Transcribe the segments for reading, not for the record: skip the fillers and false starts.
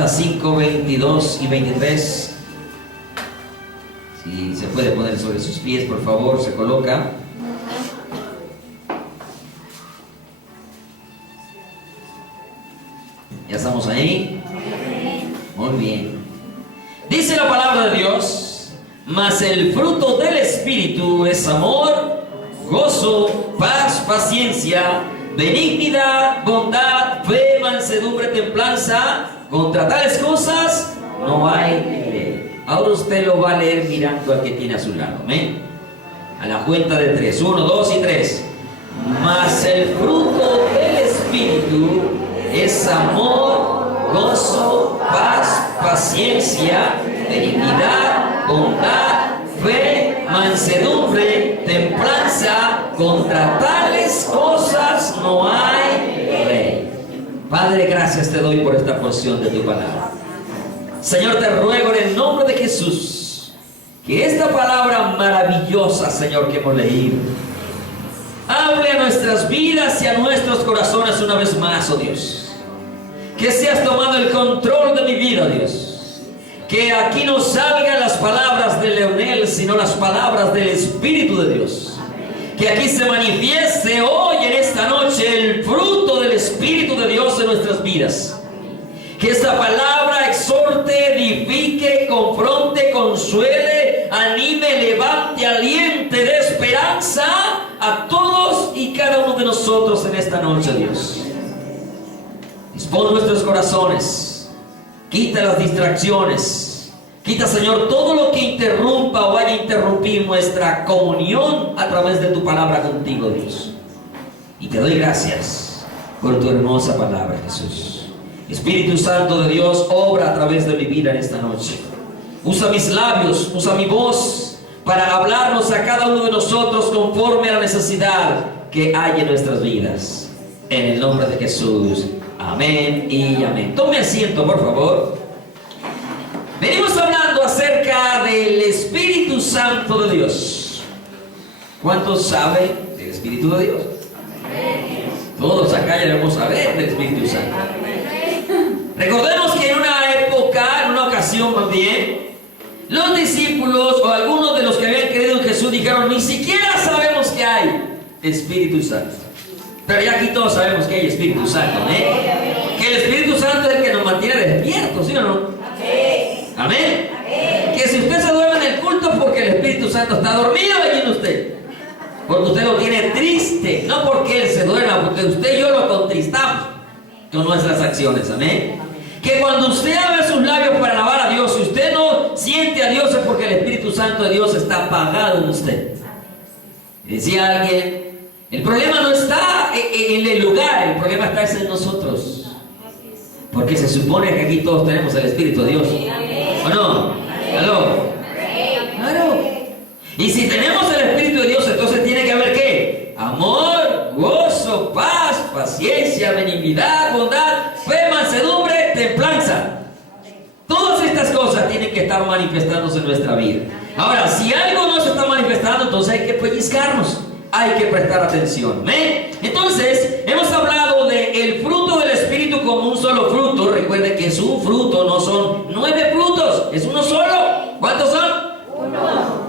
Gálatas 5, 22 y 23. Si se puede poner sobre sus pies, por favor, se coloca. ¿Ya estamos ahí? Muy bien. Dice la palabra de Dios: mas el fruto del Espíritu es amor, gozo, paz, paciencia, benignidad, bondad, fe, mansedumbre, templanza. Contra tales cosas no hay ley. Ahora usted lo va a leer mirando al que tiene a su lado. ¿Amén? A la cuenta de 3. 1, 2 y 3. Mas el fruto del Espíritu es amor, gozo, paz, paciencia, benignidad, bondad, fe, mansedumbre, templanza. Contra tales cosas no hay ley. Padre, gracias te doy por esta porción de tu palabra. Señor, te ruego en el nombre de Jesús que esta palabra maravillosa, Señor, que hemos leído, hable a nuestras vidas y a nuestros corazones una vez más, oh Dios. Que seas tomado el control de mi vida, Dios. Que aquí no salgan las palabras de Leonel, sino las palabras del Espíritu de Dios. Que aquí se manifieste hoy en esta noche el fruto del Espíritu de Dios en nuestras vidas. Que esta palabra exhorte, edifique, confronte, consuele, anime, levante, aliente, de esperanza a todos y cada uno de nosotros en esta noche, Dios. Dispón nuestros corazones, quita las distracciones. Quita, Señor, todo lo que interrumpa o vaya a interrumpir nuestra comunión a través de tu palabra contigo, Dios. Y te doy gracias por tu hermosa palabra, Jesús. Espíritu Santo de Dios, obra a través de mi vida en esta noche. Usa mis labios, usa mi voz para hablarnos a cada uno de nosotros conforme a la necesidad que hay en nuestras vidas. En el nombre de Jesús. Amén y amén. Tome asiento, por favor. Venimos hablando acerca del Espíritu Santo de Dios. ¿Cuántos saben del Espíritu de Dios? Todos acá ya debemos saber del Espíritu Santo. Recordemos que en una época, en una ocasión más bien, los discípulos o algunos de los que habían creído en Jesús dijeron: ni siquiera sabemos que hay Espíritu Santo. Pero ya aquí todos sabemos que hay Espíritu Santo, ¿eh? Que el Espíritu Santo es el que nos mantiene despiertos, ¿sí o no? Amén. Que si usted se duerme en el culto porque el Espíritu Santo está dormido allí en usted, porque usted lo tiene triste, no porque Él se duerma, porque usted y yo lo contristamos con nuestras acciones. Amén. Que cuando usted abre sus labios para alabar a Dios, si usted no siente a Dios, es porque el Espíritu Santo de Dios está apagado en usted. Y decía alguien: el problema no está en el lugar, el problema está en nosotros. Porque se supone que aquí todos tenemos el Espíritu de Dios. ¿O no? ¿Aló? Claro. Y si tenemos el Espíritu de Dios, entonces tiene que haber ¿qué? Amor, gozo, paz, paciencia, benignidad, bondad, fe, mansedumbre, templanza. Todas estas cosas tienen que estar manifestándose en nuestra vida. Ahora, si algo no se está manifestando, entonces hay que pellizcarnos. Hay que prestar atención. ¿Ven? Entonces, hemos hablado del fruto del Espíritu como un solo fruto. Recuerde que es un fruto, no son 9 frutos, es uno solo. ¿Cuántos son?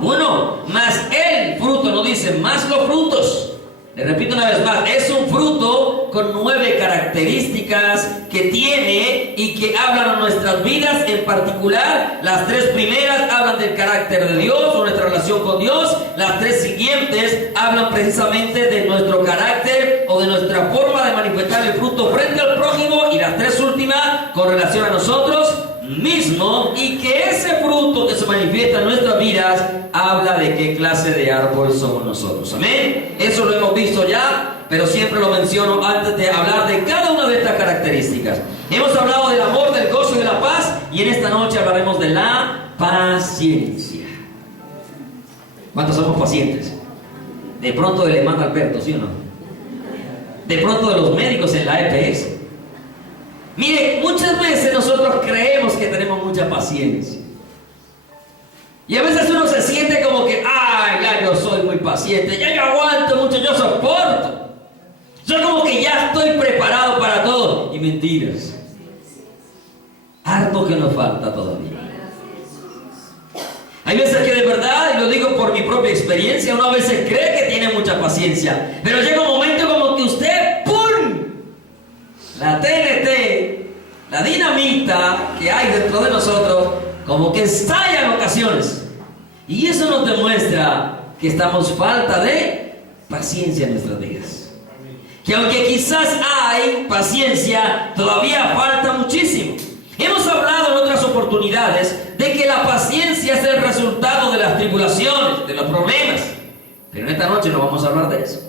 Uno. Más el fruto, no dice más los frutos. Le repito una vez más, es un fruto con 9 características que tiene y que hablan a nuestras vidas. En particular, las 3 primeras hablan del carácter de Dios o nuestra relación con Dios. Las 3 siguientes hablan precisamente de nuestro carácter o de nuestra forma de manifestar el fruto frente al prójimo. Y las 3 últimas con relación a nosotros mismo, y que ese fruto que se manifiesta en nuestras vidas habla de qué clase de árbol somos nosotros. Amén. Eso lo hemos visto ya, pero siempre lo menciono antes de hablar de cada una de estas características. Hemos hablado del amor, del gozo y de la paz, y en esta noche hablaremos de la paciencia. ¿Cuántos somos pacientes? De pronto le manda Alberto, ¿sí o no? De pronto de los médicos en la EPS. Mire, muchas veces nosotros creemos que tenemos mucha paciencia. Y a veces uno se siente como que: ay, ya yo soy muy paciente, ya yo aguanto mucho, yo soporto. Yo como que ya estoy preparado para todo. Y mentiras. algo que nos falta todavía. Hay veces que de verdad, y lo digo por mi propia experiencia, uno a veces cree que tiene mucha paciencia, pero llega un momento como que usted, ¡pum!, la TNT, la dinamita que hay dentro de nosotros, como que estalla en ocasiones. Y eso nos demuestra que estamos falta de paciencia en nuestras vidas. Que aunque quizás hay paciencia, todavía falta muchísimo. Hemos hablado en otras oportunidades de que la paciencia es el resultado de las tribulaciones, de los problemas. Pero en esta noche no vamos a hablar de eso.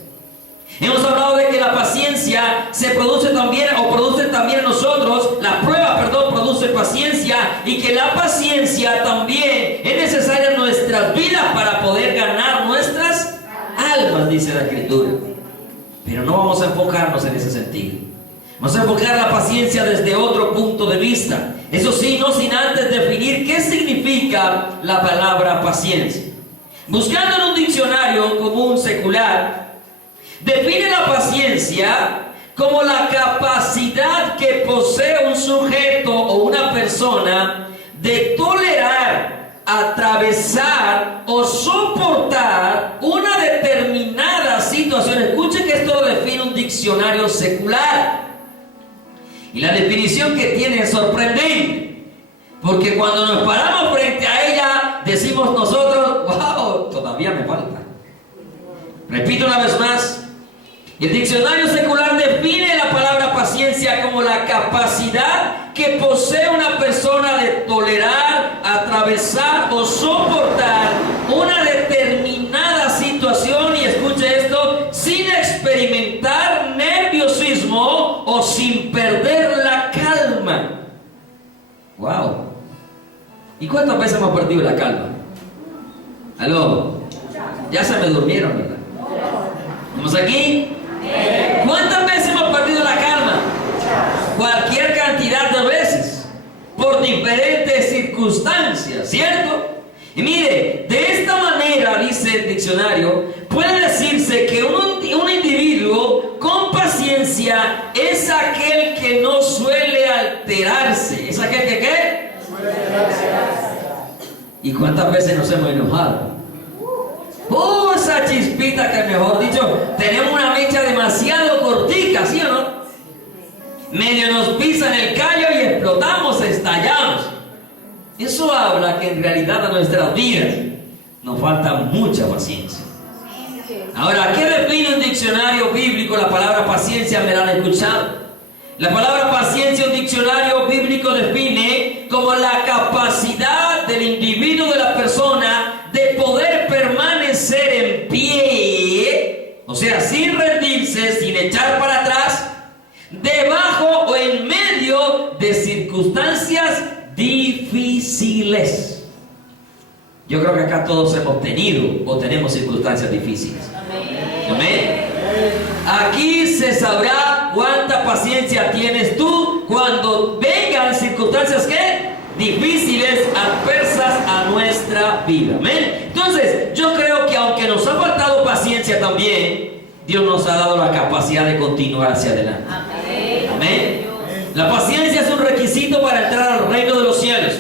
Hemos hablado de que la paciencia se produce también, o produce también en nosotros, la prueba, produce paciencia, y que la paciencia también es necesaria en nuestras vidas para poder ganar nuestras almas, dice la Escritura. Pero no vamos a enfocarnos en ese sentido. Vamos a enfocar la paciencia desde otro punto de vista. Eso sí, no sin antes definir qué significa la palabra paciencia. Buscando en un diccionario común secular, define la paciencia como la capacidad que posee un sujeto o una persona de tolerar, atravesar o soportar una determinada situación. Escuche que esto lo define un diccionario secular. Y la definición que tiene es sorprendente, porque cuando nos paramos frente a ella, decimos nosotros, wow, todavía me falta. Repito una vez más, el diccionario secular define la palabra paciencia como la capacidad que posee una persona de tolerar, atravesar o soportar una determinada situación, y escuche esto, sin experimentar nerviosismo o sin perder la calma. Wow. ¿Y cuántas veces hemos perdido la calma? ¿Aló? Ya se me durmieron, ¿verdad? ¿Estamos aquí? ¿Cuántas veces hemos perdido la calma? Cualquier cantidad de veces, por diferentes circunstancias, ¿cierto? Y mire, de esta manera, dice el diccionario, puede decirse que un individuo con paciencia es aquel que no suele alterarse. ¿Es aquel que qué? ¿Y cuántas veces nos hemos enojado? Esa chispita que, mejor dicho, tenemos una mecha demasiado cortica, ¿sí o no? Medio nos pisan el callo y explotamos, estallamos. Eso habla que en realidad a nuestras vidas nos falta mucha paciencia. Ahora, ¿qué define un diccionario bíblico la palabra paciencia? Me la han escuchado. La palabra paciencia, un diccionario bíblico define como la capacidad del individuo, de la persona, de poder permanecer en pie, o sea, sin rendirse, sin echar para atrás, debajo o en medio de circunstancias difíciles. Yo creo que acá todos hemos tenido o tenemos circunstancias difíciles. Amén. Aquí se sabrá cuánta paciencia tienes tú cuando vengan circunstancias que difíciles, adversas a nuestra vida. Amén. Entonces, yo creo que aunque nos ha faltado paciencia también, Dios nos ha dado la capacidad de continuar hacia adelante. Amén. Amén. La paciencia es un requisito para entrar al reino de los cielos.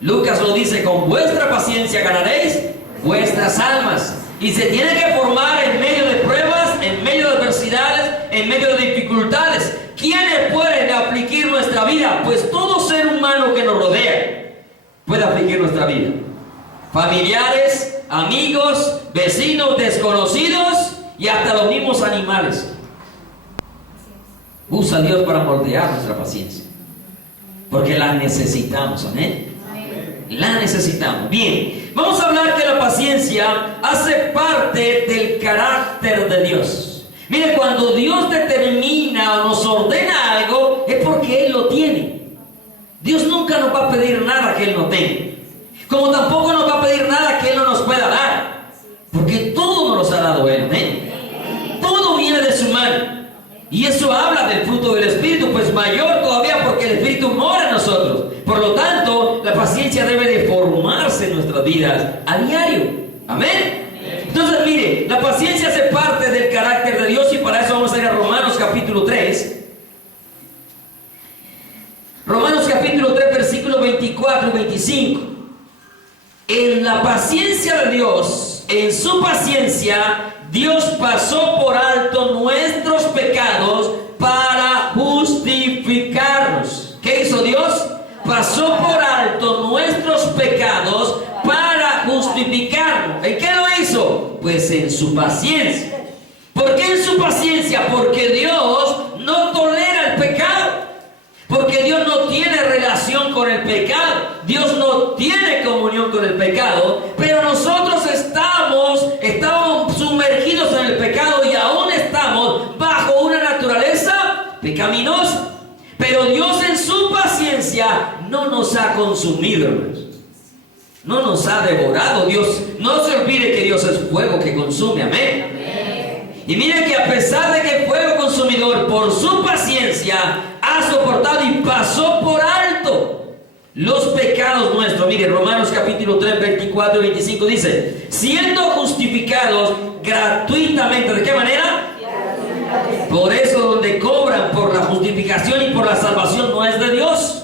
Lucas lo dice: con vuestra paciencia ganaréis vuestras almas. Y se tiene que formar en medio de pruebas, en medio de adversidades, en medio de dificultades. ¿Quiénes pueden afligir nuestra vida? Pues todo ser humano que nos rodea puede afligir nuestra vida. Familiares, amigos, vecinos, desconocidos y hasta los mismos animales. Usa Dios para moldear nuestra paciencia, porque la necesitamos. Amén. La necesitamos. Bien, vamos a hablar que la paciencia hace parte del carácter de Dios. Mire, cuando Dios determina o nos ordena algo, es porque Él lo tiene. Dios nunca nos va a pedir nada que Él no tenga, como tampoco nos va a pedir nada que Él no nos pueda dar, porque todo nos lo ha dado Él. ¿eh? Todo viene de su mano. Y eso habla del fruto del Espíritu, pues mayor todavía, porque el Espíritu mora en nosotros. Por lo tanto, la paciencia debe de formarse en nuestras vidas a diario. Amén. Entonces, mire, la paciencia hace parte del carácter de Dios, y para eso vamos a ir a Romanos capítulo 3. Romanos capítulo 3, versículo 25. En la paciencia de Dios, en su paciencia, Dios pasó por alto nuestros pecados para justificarnos. ¿Qué hizo Dios? Pasó por alto nuestros pecados para justificarnos. ¿En qué lo hizo? Pues en su paciencia. ¿Por qué en su paciencia? Porque Dios no tolera el pecado. Porque Dios no tiene relación con el pecado. Dios no tiene comunión con el pecado. Pero nosotros estamos sumergidos en el pecado y aún estamos bajo una naturaleza pecaminosa. Pero Dios en su paciencia no nos ha consumido, hermanos. No nos ha devorado. Dios, no se olvide que Dios es fuego que consume. Amén. Y miren que a pesar de que el fuego consumidor por su paciencia ha soportado y pasó por alto los pecados nuestros. Miren, Romanos capítulo 3, 24 y 25 dice: siendo justificados gratuitamente. ¿De qué manera? Por eso donde cobran por la justificación y por la salvación no es de Dios,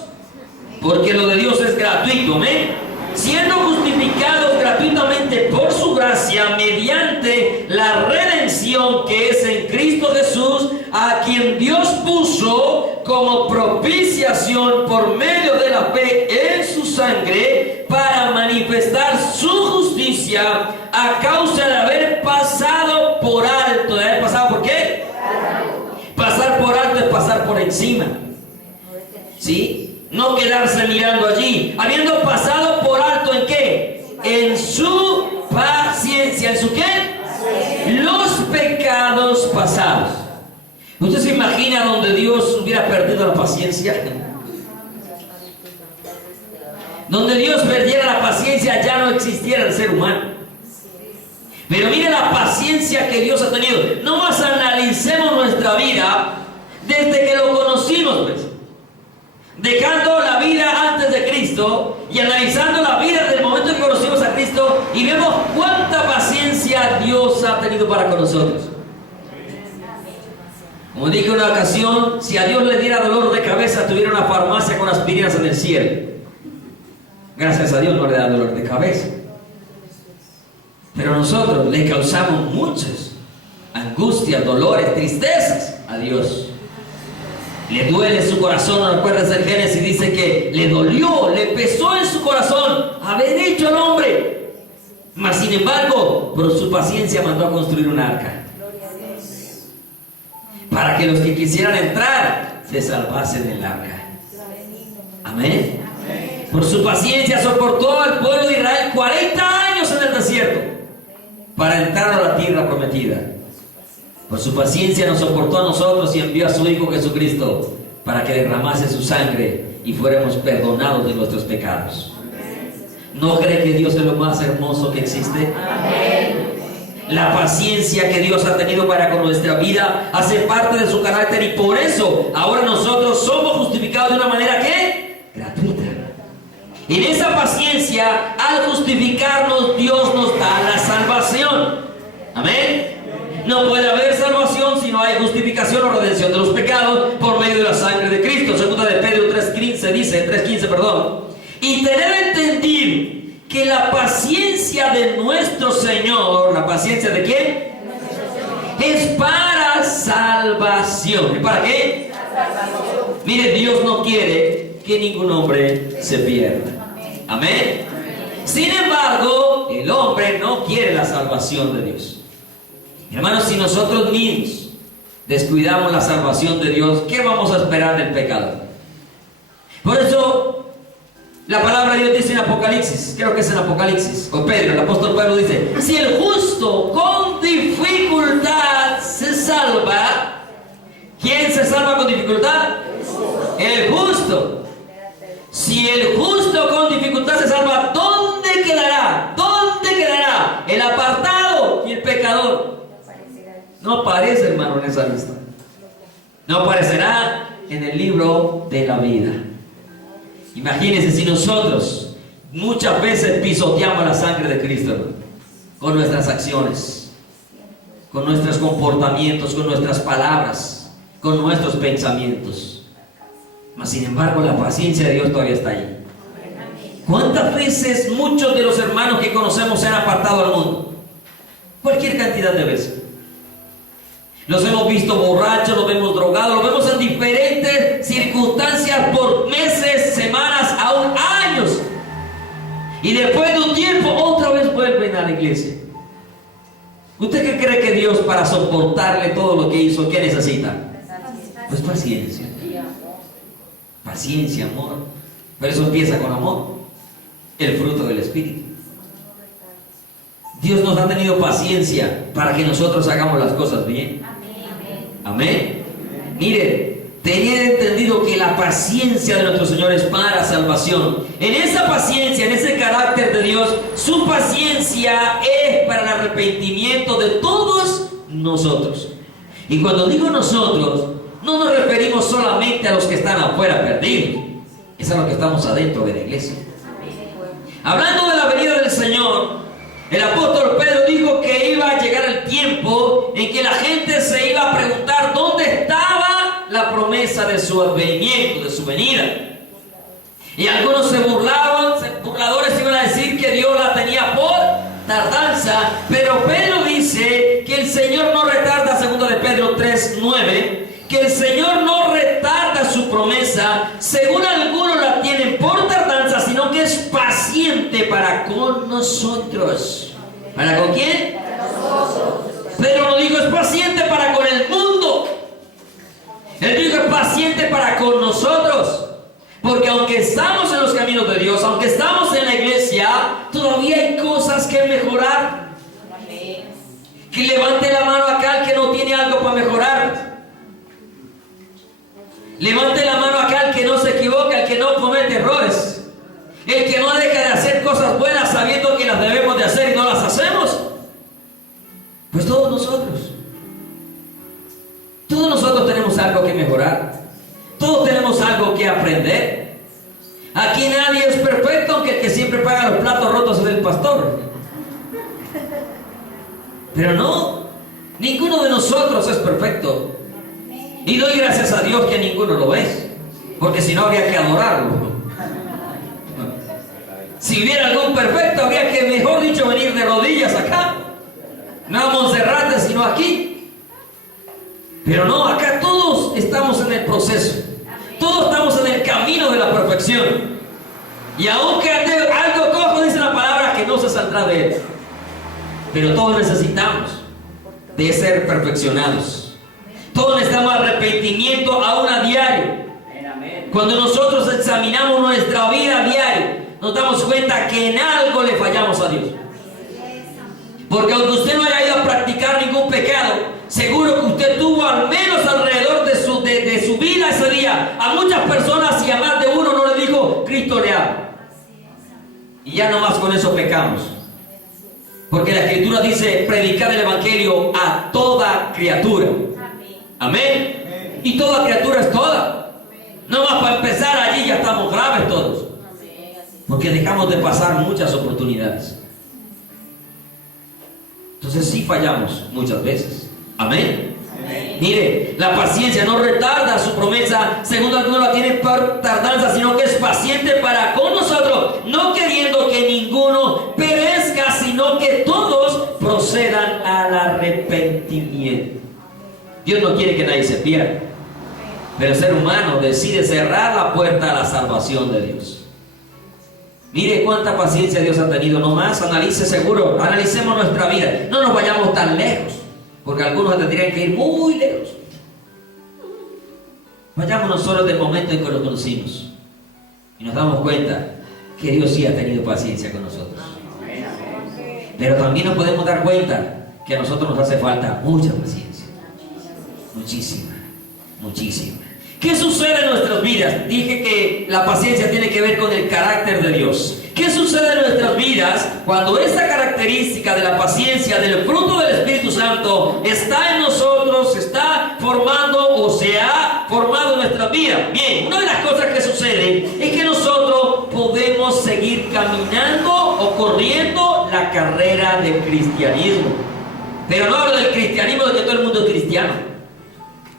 porque lo de Dios es gratuito. ¿Amén? Siendo justificados gratuitamente por su gracia mediante la redención que es en Cristo Jesús, a quien Dios puso como propiciación por medio de la fe en su sangre para manifestar su justicia a causa de haber pasado por alto. ¿De haber pasado por qué? Pasar por alto es pasar por encima. ¿Sí? No quedarse mirando allí. Habiendo pasado por alto, ¿en qué? En su paciencia. ¿En su qué? Los pecados pasados. ¿Usted se imagina donde Dios hubiera perdido la paciencia? Donde Dios perdiera la paciencia ya no existiera el ser humano. Pero mire la paciencia que Dios ha tenido. No más analicemos nuestra vida desde que lo conocimos, pues. Dejando la vida antes de Cristo y analizando la vida desde el momento en que conocimos a Cristo, y vemos cuánta paciencia Dios ha tenido para con nosotros. Como dije en una ocasión, si a Dios le diera dolor de cabeza, tuviera una farmacia con aspirinas en el cielo. Gracias a Dios no le da dolor de cabeza. Pero nosotros le causamos muchas angustias, dolores, tristezas a Dios. Le duele su corazón. Recuerdas el Génesis, dice que le dolió, le pesó en su corazón haber hecho al hombre. Mas sin embargo, por su paciencia mandó a construir un arca para que los que quisieran entrar se salvasen del arca. Amén. Por su paciencia soportó al pueblo de Israel 40 años en el desierto para entrar a la tierra prometida. Por su paciencia nos soportó a nosotros y envió a su Hijo Jesucristo para que derramase su sangre y fuéramos perdonados de nuestros pecados. ¿No cree que Dios es lo más hermoso que existe? La paciencia que Dios ha tenido para con nuestra vida hace parte de su carácter, y por eso ahora nosotros somos justificados de una manera que gratuita. En esa paciencia, al justificarnos, Dios nos da la salvación. Amén. No puede haber salvación si no hay justificación o redención de los pecados por medio de la sangre de Cristo. Segunda de Pedro 3:15 dice, 3:15, perdón. Y tener entendido que la paciencia de nuestro Señor, ¿la paciencia de quién? Es para salvación. ¿Y para qué? Mire, Dios no quiere que ningún hombre se pierda. Amén. Sin embargo, el hombre no quiere la salvación de Dios. Hermanos, si nosotros mismos descuidamos la salvación de Dios, ¿qué vamos a esperar del pecado? Por eso, la palabra de Dios dice en Apocalipsis, creo que es en Apocalipsis, o Pedro, el apóstol Pedro dice: si el justo con dificultad se salva, ¿quién se salva con dificultad? El justo. Si el justo con dificultad se salva, ¿dónde quedará? ¿Dónde quedará el apartado y el pecador? No aparece, hermano, en esa lista. No aparecerá en el libro de la vida. Imagínense si nosotros muchas veces pisoteamos la sangre de Cristo, hermano, con nuestras acciones, con nuestros comportamientos, con nuestras palabras, con nuestros pensamientos. Mas sin embargo, la paciencia de Dios todavía está ahí. ¿Cuántas veces muchos de los hermanos que conocemos se han apartado al mundo? Cualquier cantidad de veces. Los hemos visto borrachos, los vemos drogados, los vemos en diferentes circunstancias por meses, semanas, aún años. Y después de un tiempo, otra vez vuelven a la iglesia. ¿Usted qué cree que Dios, para soportarle todo lo que hizo, qué necesita? Pues paciencia. Paciencia, amor. Pero eso empieza con amor. El fruto del Espíritu. Dios nos ha tenido paciencia para que nosotros hagamos las cosas bien. Amén. Mire, tener entendido que la paciencia de nuestro Señor es para salvación. En esa paciencia, en ese carácter de Dios, su paciencia es para el arrepentimiento de todos nosotros. Y cuando digo nosotros, no nos referimos solamente a los que están afuera perdidos. Es a los que estamos adentro de la iglesia. Hablando de la venida del Señor, el apóstol Pedro dijo que iba a llegar el tiempo en que la gente se iba a preguntar dónde estaba la promesa de su advenimiento, de su venida. Y algunos se burlaban, burladores iban a decir que Dios la tenía por tardanza, pero Pedro dice que el Señor no retarda, segundo de Pedro 3:9, que el Señor no retarda su promesa, según algunos la tienen por tardanza, sino que es paciente para con nosotros. ¿Para con quién? Para nosotros. Pedro no dijo es paciente para con el mundo. Él dijo es paciente para con nosotros. Porque aunque estamos en los caminos de Dios, aunque estamos en la iglesia, todavía hay cosas que mejorar. Que levante la mano acá el que no tiene algo para mejorar. Levante la mano acá el que no se equivoca, el que no comete errores, el que no deja de hacer cosas buenas sabiendo que las debemos de hacer y no las hacemos. Pues todos nosotros tenemos algo que mejorar, todos tenemos algo que aprender. Aquí nadie es perfecto, aunque el que siempre paga los platos rotos es el pastor. Pero no, ninguno de nosotros es perfecto. Y doy gracias a Dios que ninguno lo es, porque si no habría que adorarlo. Si hubiera algún perfecto, habría que, mejor dicho, venir de rodillas acá. No a Monserrate, sino aquí. Pero no, acá todos estamos en el proceso. Todos estamos en el camino de la perfección. Y aunque ande algo cojo, dice la palabra, que no se saldrá de él. Pero todos necesitamos de ser perfeccionados. Todos necesitamos arrepentimiento aún a diario. Cuando nosotros examinamos nuestra vida a diario, nos damos cuenta que en algo le fallamos a Dios. Porque aunque usted no haya ido a practicar ningún pecado, seguro que usted tuvo al menos alrededor de su vida ese día a muchas personas, y a más de uno no le dijo Cristo le ama. Y ya nomás con eso pecamos. Porque la Escritura dice predicar el Evangelio a toda criatura. Amén. Y toda criatura es toda. No más para empezar allí ya estamos graves todos. Porque dejamos de pasar muchas oportunidades. Entonces sí fallamos muchas veces. Amén. Mire, la paciencia no retarda su promesa, según algunos la tienen por tardanza, sino que es paciente para con nosotros, no queriendo que ninguno perezca, sino que todos procedan al arrepentimiento. Dios no quiere que nadie se pierda, pero el ser humano decide cerrar la puerta a la salvación de Dios. Mire cuánta paciencia Dios ha tenido. Nomás analice seguro, analicemos nuestra vida. No nos vayamos tan lejos, porque algunos tendrían que ir muy lejos. Vayámonos solo del momento en que lo conocimos y nos damos cuenta que Dios sí ha tenido paciencia con nosotros. Pero también nos podemos dar cuenta que a nosotros nos hace falta mucha paciencia. Muchísima, muchísima. ¿Qué sucede en nuestras vidas? Dije que la paciencia tiene que ver con el carácter de Dios. ¿Qué sucede en nuestras vidas cuando esta característica de la paciencia, del fruto del Espíritu Santo, está en nosotros, se está formando o se ha formado en nuestra vida? Bien, una de las cosas que sucede es que nosotros podemos seguir caminando o corriendo la carrera del cristianismo. Pero no hablo del cristianismo de que todo el mundo es cristiano,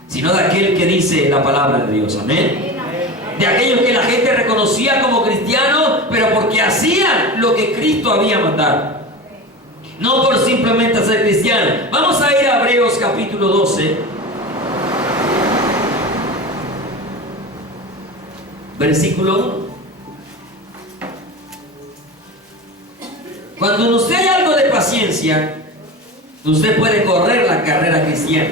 sino de aquel que dice la palabra de Dios. Amén. De aquellos que la gente reconocía como cristianos, pero porque hacían lo que Cristo había mandado. No por simplemente ser cristiano. Vamos a ir a Hebreos capítulo 12. Versículo 1. Cuando usted hay algo de paciencia, usted puede correr la carrera cristiana.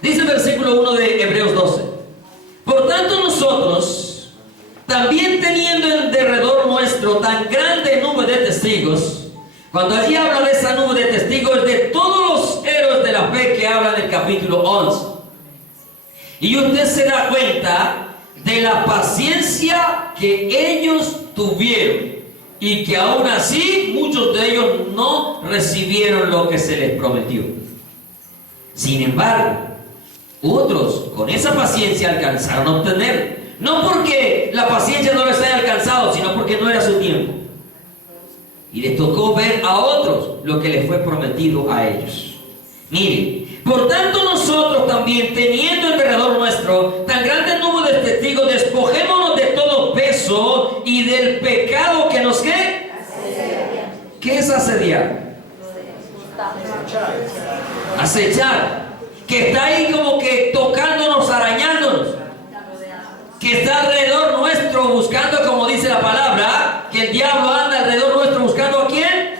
Dice el versículo 1 de Hebreos 12. Por tanto nosotros, también teniendo en derredor nuestro tan grande nube de testigos, cuando allí habla de esa nube de testigos, de todos los héroes de la fe que habla en el capítulo 11. Y usted se da cuenta de la paciencia que ellos tuvieron. Y que aún así muchos de ellos no recibieron lo que se les prometió. Sin embargo, otros con esa paciencia alcanzaron a obtener. No porque la paciencia no les haya alcanzado, sino porque no era su tiempo. Y les tocó ver a otros lo que les fue prometido a ellos. Miren, por tanto nosotros también, teniendo en derredor nuestro tan grande número de testigos, despojémonos de todo peso y del pecado que nos ¿qué? ¿Qué es asediar? Acechar. Que está ahí como que tocándonos, arañándonos. Que está alrededor nuestro buscando, como dice la palabra, que el diablo anda alrededor nuestro buscando ¿a quién?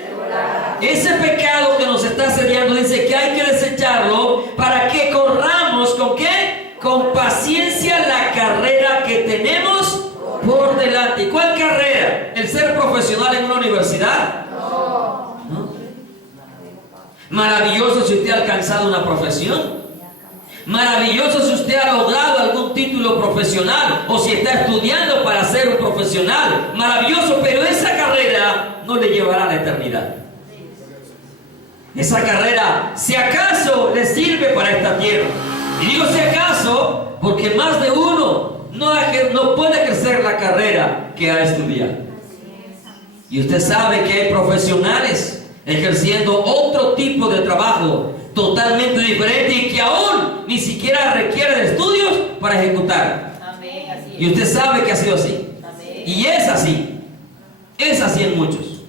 Ese pecado que nos está asediando, dice que hay que desecharlo para que corramos ¿con qué? Con paciencia la carrera que tenemos por delante. ¿Y cuál carrera? ¿El ser profesional en una universidad? ¿No? Maravilloso si usted ha alcanzado una profesión. Maravilloso si usted ha logrado algún título profesional o si está estudiando para ser un profesional. Maravilloso, pero esa carrera no le llevará a la eternidad. Esa carrera, si acaso, le sirve para esta tierra. Y digo si acaso, porque más de uno no puede ejercer la carrera que ha estudiado. Y usted sabe que hay profesionales ejerciendo otro tipo de trabajo totalmente diferente y que aún ni siquiera requiere de estudios para ejecutar. Y usted sabe que ha sido así. Y es así. Es así en muchos.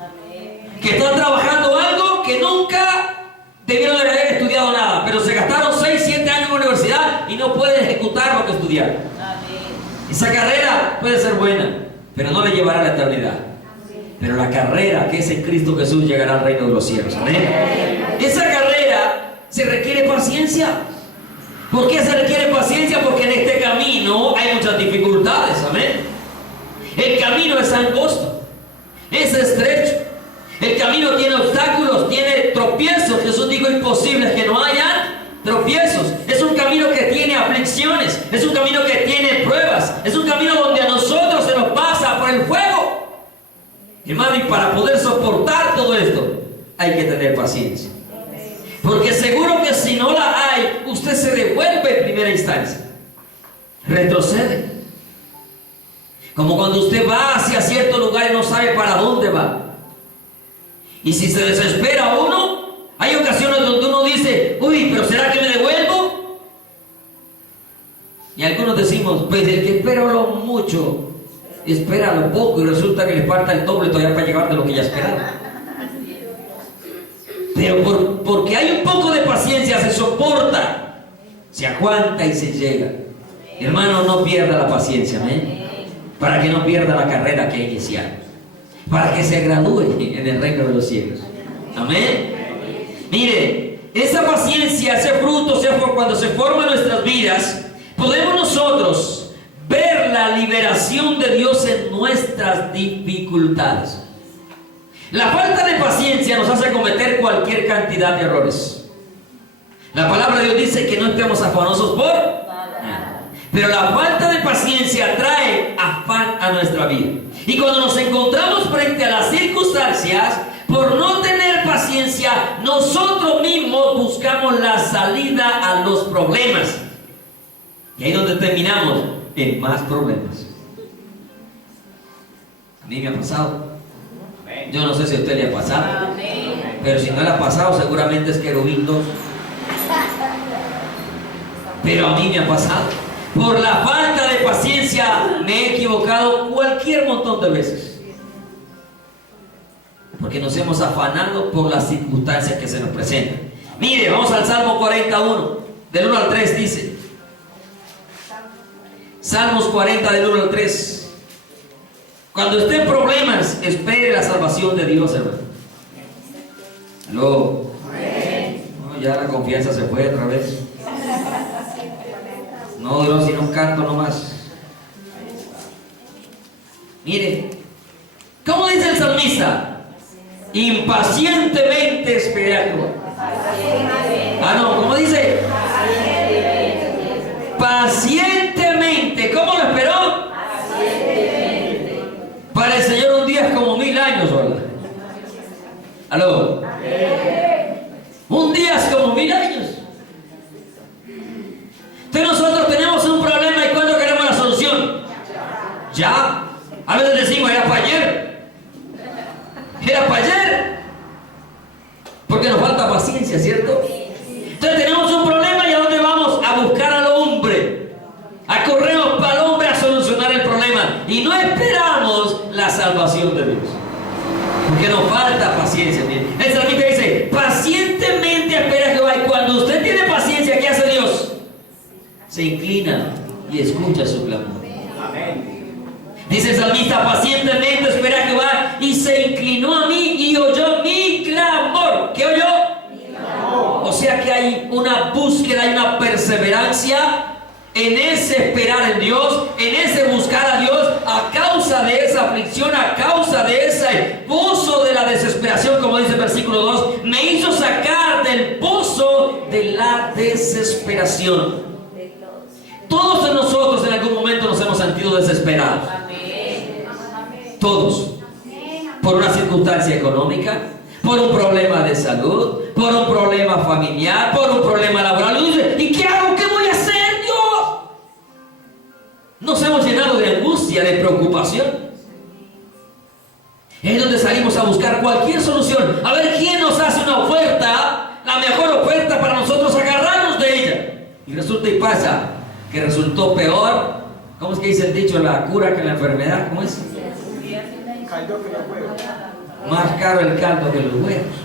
Que están trabajando algo que nunca debieron de haber estudiado nada, pero se gastaron 6, 7 años en la universidad y no pueden ejecutar lo que estudiaron. Esa carrera puede ser buena, pero no le llevará a la eternidad. Pero la carrera que es en Cristo Jesús llegará al reino de los cielos. Amén. Esa carrera se requiere paciencia. ¿Por qué se requiere paciencia? Porque en este camino hay muchas dificultades. Amén. El camino es angosto, es estrecho. El camino tiene obstáculos, tiene tropiezos. Jesús dijo imposible que no haya tropiezos. Es un camino que tiene aflicciones. Es un camino que tiene pruebas. Es un camino donde a nosotros se nos pasa por el fuego. Hermano, y para poder soportar todo esto hay que tener paciencia. Porque seguro que si no la hay, usted se devuelve en primera instancia. Retrocede. Como cuando usted va hacia cierto lugar y no sabe para dónde va. Y si se desespera uno, hay ocasiones donde uno dice, uy, pero ¿será que me devuelvo? Y algunos decimos, pues el que espera lo mucho, espera lo poco y resulta que le falta el doble todavía para llegar de lo que ya esperaba. Pero porque hay un poco de paciencia, se soporta, se aguanta y se llega. Hermano, no pierda la paciencia, amén. Para que no pierda la carrera que ha iniciado. Para que se gradúe en el reino de los cielos. Amén. Mire, esa paciencia, ese fruto, cuando se forma en nuestras vidas, podemos nosotros ver la liberación de Dios en nuestras dificultades. La falta de paciencia nos hace cometer cualquier cantidad de errores. La palabra de Dios dice que no estemos afanosos por nada. Pero la falta de paciencia trae afán a nuestra vida. Y cuando nos encontramos frente a las circunstancias, por no tener paciencia, nosotros mismos buscamos la salida a los problemas. Y ahí es donde terminamos en más problemas. A mí me ha pasado. Yo no sé si a usted le ha pasado. Pero si no le ha pasado, seguramente es querubín 2. Pero a mí me ha pasado. Por la falta de paciencia me he equivocado cualquier montón de veces. Porque nos hemos afanado por las circunstancias que se nos presentan. Mire, vamos al Salmo 41, del 1 al 3 dice. Salmos 40 del 1 al 3. Cuando esté en problemas, espere la salvación de Dios, hermano. ¿Aló? No, ya la confianza se fue otra vez. No duró sino un canto nomás. Mire, ¿cómo dice el salmista? Impacientemente esperé a Jehová. Ah, no, ¿cómo dice? Pacientemente. ¿Cómo lo esperó? Pacientemente. Para el Señor un día es como 1000 años, ¿verdad? ¿Aló? Un día es como 1000 años. Entonces nosotros tenemos un problema y ¿cuándo queremos la solución? Ya. A veces decimos, era para ayer. Era para ayer. Porque nos falta paciencia, ¿cierto? Entonces tenemos un problema y ¿a dónde vamos? A buscar al hombre. Corremos para el hombre a solucionar el problema. Y no esperamos la salvación de Dios. Porque nos falta paciencia. El salmista dice, pacientemente espera a Jehová. Y cuando usted tiene paciencia, ¿qué hace Dios? Se inclina y escucha su clamor. Dice el salmista, pacientemente espera a Jehová y se inclinó a mí y oyó mi clamor. ¿Qué oyó? O sea que hay una búsqueda, hay una perseverancia en ese esperar en Dios, en ese buscar a Dios a causa de esa aflicción, a causa de ese pozo de la desesperación, como dice el versículo 2, me hizo sacar del pozo de la desesperación. Todos de nosotros en algún momento nos hemos sentido desesperados. Todos. Por una circunstancia económica, por un problema de salud, por un problema familiar, por un problema laboral. ¿Y qué hago? ¿Qué voy a hacer, Dios? Nos hemos llenado de angustia, de preocupación. Es donde salimos a buscar cualquier solución. A ver quién nos hace una oferta, la mejor oferta para nosotros agarrarnos de ella. Y resulta y pasa que resultó peor. ¿Cómo es que dice el dicho? La cura que la enfermedad. ¿Cómo es? Más caro el caldo que los huevos.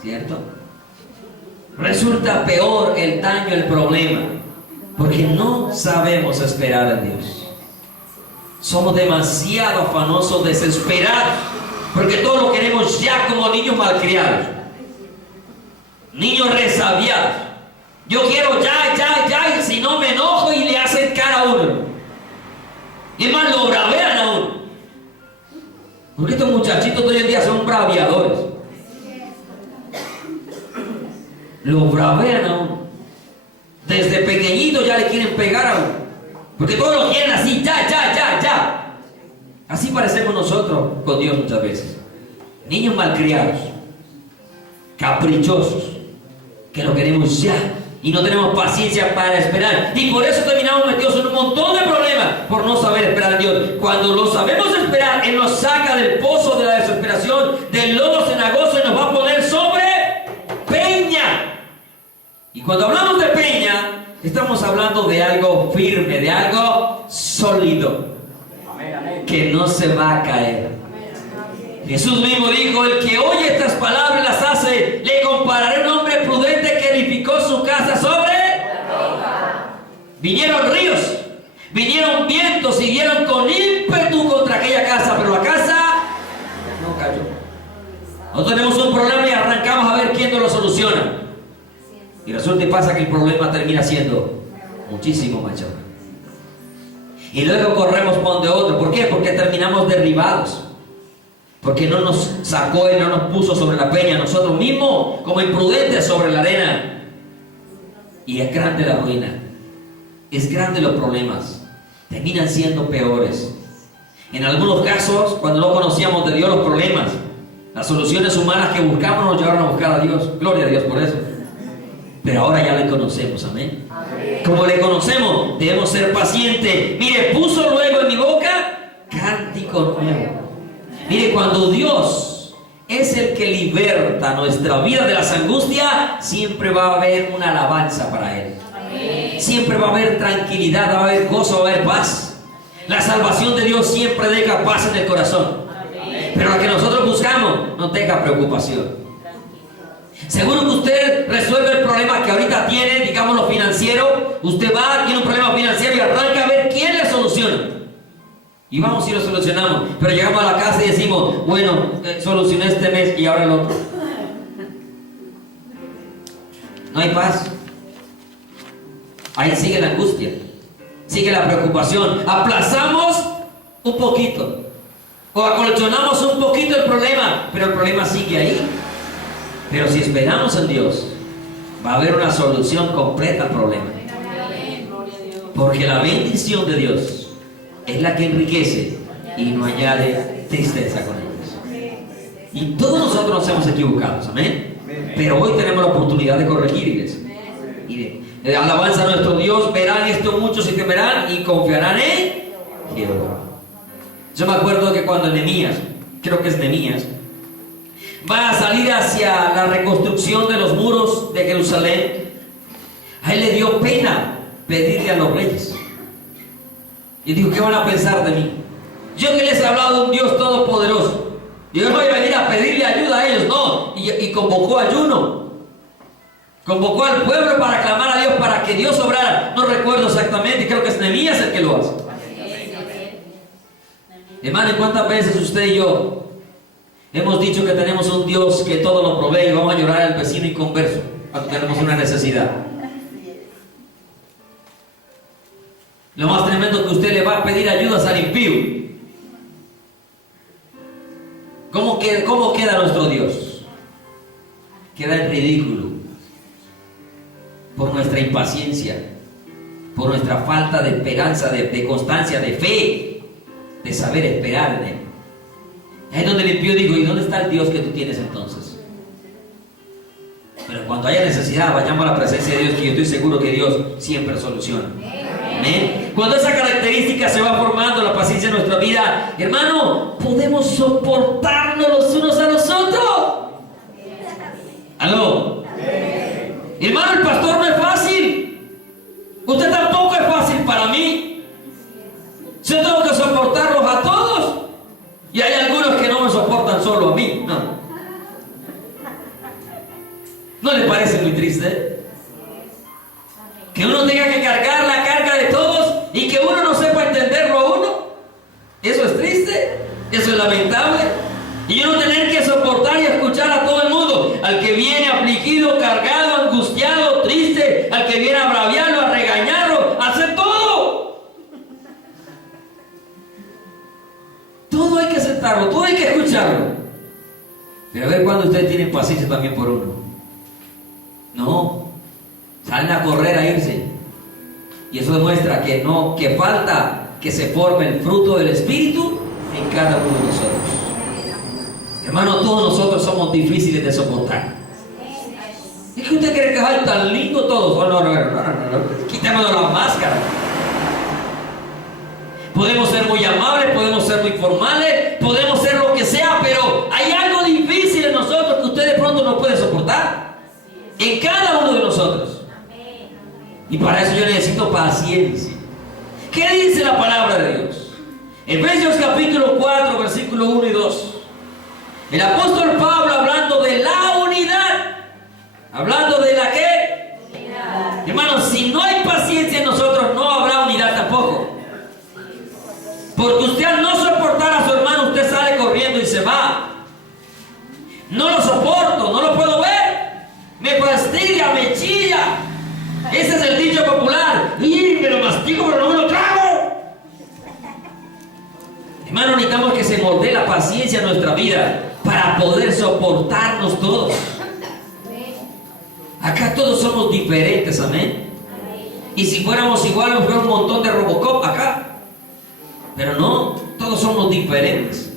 ¿Cierto? Resulta peor el daño, el problema. Porque no sabemos esperar en Dios. Somos demasiado afanosos, desesperados. Porque todo lo queremos ya como niños malcriados. Niños resabiados. Yo quiero ya, y si no me enojo y le hacen cara a uno. Y más lo bravean a uno. Porque estos muchachitos de hoy en día son braviadores. Lo bravean a uno. Desde pequeñito ya le quieren pegar a uno. Porque todos lo quieren así, ya. Así parecemos nosotros con Dios muchas veces. Niños malcriados, caprichosos, que lo queremos ya. Y no tenemos paciencia para esperar. Y por eso terminamos metidos en un montón de problemas. Por no saber esperar a Dios. Cuando lo sabemos esperar, Él nos saca del pozo de la desesperación, del lodo cenagoso, y nos va a poner sobre peña. Y cuando hablamos de peña, estamos hablando de algo firme, de algo sólido. Que no se va a caer. Jesús mismo dijo, el que oye estas palabras y las hace, le compararé a un hombre prudente que edificó su casa sobre la roca. Vinieron ríos, vinieron vientos y dieron con ímpetu contra aquella casa, pero la casa no cayó. Nosotros tenemos un problema y arrancamos a ver quién nos lo soluciona. Y resulta y pasa que el problema termina siendo muchísimo mayor. Y luego corremos por donde otro. ¿Por qué? Porque terminamos derribados. Porque no nos sacó y no nos puso sobre la peña nosotros mismos, como imprudentes sobre la arena. Y es grande la ruina. Es grande los problemas. Terminan siendo peores. En algunos casos, cuando no conocíamos de Dios los problemas, las soluciones humanas que buscamos nos llevaron a buscar a Dios. Gloria a Dios por eso. Pero ahora ya le conocemos, amén. Como le conocemos, debemos ser pacientes. Mire, puso luego en mi boca cántico nuevo. Mire, cuando Dios es el que liberta nuestra vida de las angustias, siempre va a haber una alabanza para Él. siempre va a haber tranquilidad, va a haber gozo, va a haber paz. La salvación de Dios siempre deja paz en el corazón. Pero lo que nosotros buscamos no deja preocupación. Seguro que usted resuelve el problema que ahorita tiene, digamos lo financiero. Usted va, tiene un problema financiero y arranca a ver quién le soluciona. Y vamos y lo solucionamos. Pero llegamos a la casa y decimos, bueno, solucioné este mes y ahora el otro. No hay paz. Ahí sigue la angustia, sigue la preocupación. Aplazamos un poquito o acolchonamos un poquito el problema, pero el problema sigue ahí. Pero si esperamos en Dios, va a haber una solución completa al problema. Porque la bendición de Dios es la que enriquece y no añade tristeza con ellos. Y todos nosotros nos hemos equivocado, amén. Pero hoy tenemos la oportunidad de corregir, iglesia. Y de alabanza a nuestro Dios, verán esto muchos y temerán y confiarán en Jehová. Yo me acuerdo que cuando Nehemías, creo que es Nehemías, va a salir hacia la reconstrucción de los muros de Jerusalén, a él le dio pena pedirle a los reyes. Y dijo, ¿qué van a pensar de mí? Yo que les he hablado de un Dios todopoderoso, yo no voy a venir a pedirle ayuda a ellos, no. Y convocó ayuno. Convocó al pueblo para clamar a Dios, para que Dios obrara. No recuerdo exactamente, creo que es Nehemías el que lo hace. Hermano, ¿y cuántas veces usted y yo hemos dicho que tenemos un Dios que todo lo provee y vamos a llorar al vecino inconverso cuando tenemos una necesidad? Lo más tremendo es que usted le va a pedir ayudas al impío. ¿Cómo queda nuestro Dios? Queda en ridículo por nuestra impaciencia, por nuestra falta de esperanza, de constancia, de fe, de saber esperar en Él. Ahí es donde el impío dijo, ¿y dónde está el Dios que tú tienes entonces? Pero cuando haya necesidad, vayamos a la presencia de Dios, que yo estoy seguro que Dios siempre soluciona. Amén. Cuando esa característica se va formando, la paciencia en nuestra vida, hermano, podemos soportarnos los unos a los otros. ¿Aló? Hermano, el pastor no es fácil. Usted tampoco es fácil para mí. Yo tengo que soportarlos a todos. Y hay algunos que no me soportan solo a mí. ¿No le parece muy triste? Que uno tenga que cargar la carga de todos y que uno no sepa entenderlo a uno. Eso es triste, eso es lamentable. Y uno tener que soportar y escuchar a todo el mundo, al que viene afligido, cargado, angustiado, triste, al que viene a braviarlo, a regañarlo, a hacer todo. Todo hay que aceptarlo, todo hay que escucharlo. Pero a ver cuando ustedes tienen paciencia también por uno. No, salen a correr a irse. Y eso demuestra que falta que se forme el fruto del Espíritu en cada uno de nosotros. Hermano, todos nosotros somos difíciles de soportar. ¿Es que usted cree que es tan lindo todos? Oh, no. Quitémonos la máscara. Podemos ser muy amables, podemos ser muy formales, podemos ser lo que sea, pero hay algo difícil en nosotros que usted de pronto no puede soportar. En cada uno de nosotros. Y para eso yo necesito paciencia. ¿Qué dice la palabra de Dios? Efesios capítulo 4, versículo 1 y 2. El apóstol Pablo hablando de la unidad. Hablando de la ¿qué? Unidad. Hermanos, si no hay paciencia en nosotros, no habrá unidad tampoco. Porque usted al no soportar a su hermano, usted sale corriendo y se va. No lo soporto, no lo puedo ver. Me fastidia, me chilla. Ese es el dicho popular. Y me lo mastigo, pero no me lo trago. Hermano, necesitamos que se moldee la paciencia en nuestra vida para poder soportarnos todos. Acá todos somos diferentes, amén. Y si fuéramos iguales, fuera un montón de Robocop acá. Pero no, todos somos diferentes.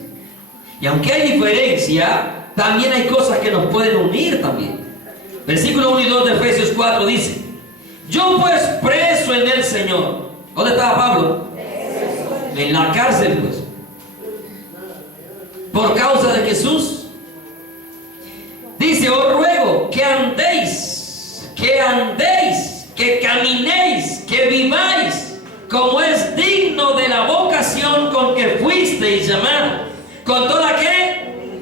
Y aunque hay diferencia, también hay cosas que nos pueden unir también. Versículo 1 y 2 de Efesios 4 dice: yo pues preso en el Señor. ¿Dónde estaba Pablo? En la cárcel, pues. Por causa de Jesús. Dice: os ruego que andéis que caminéis, que viváis, como es digno de la vocación con que fuisteis llamados, con toda ¿qué?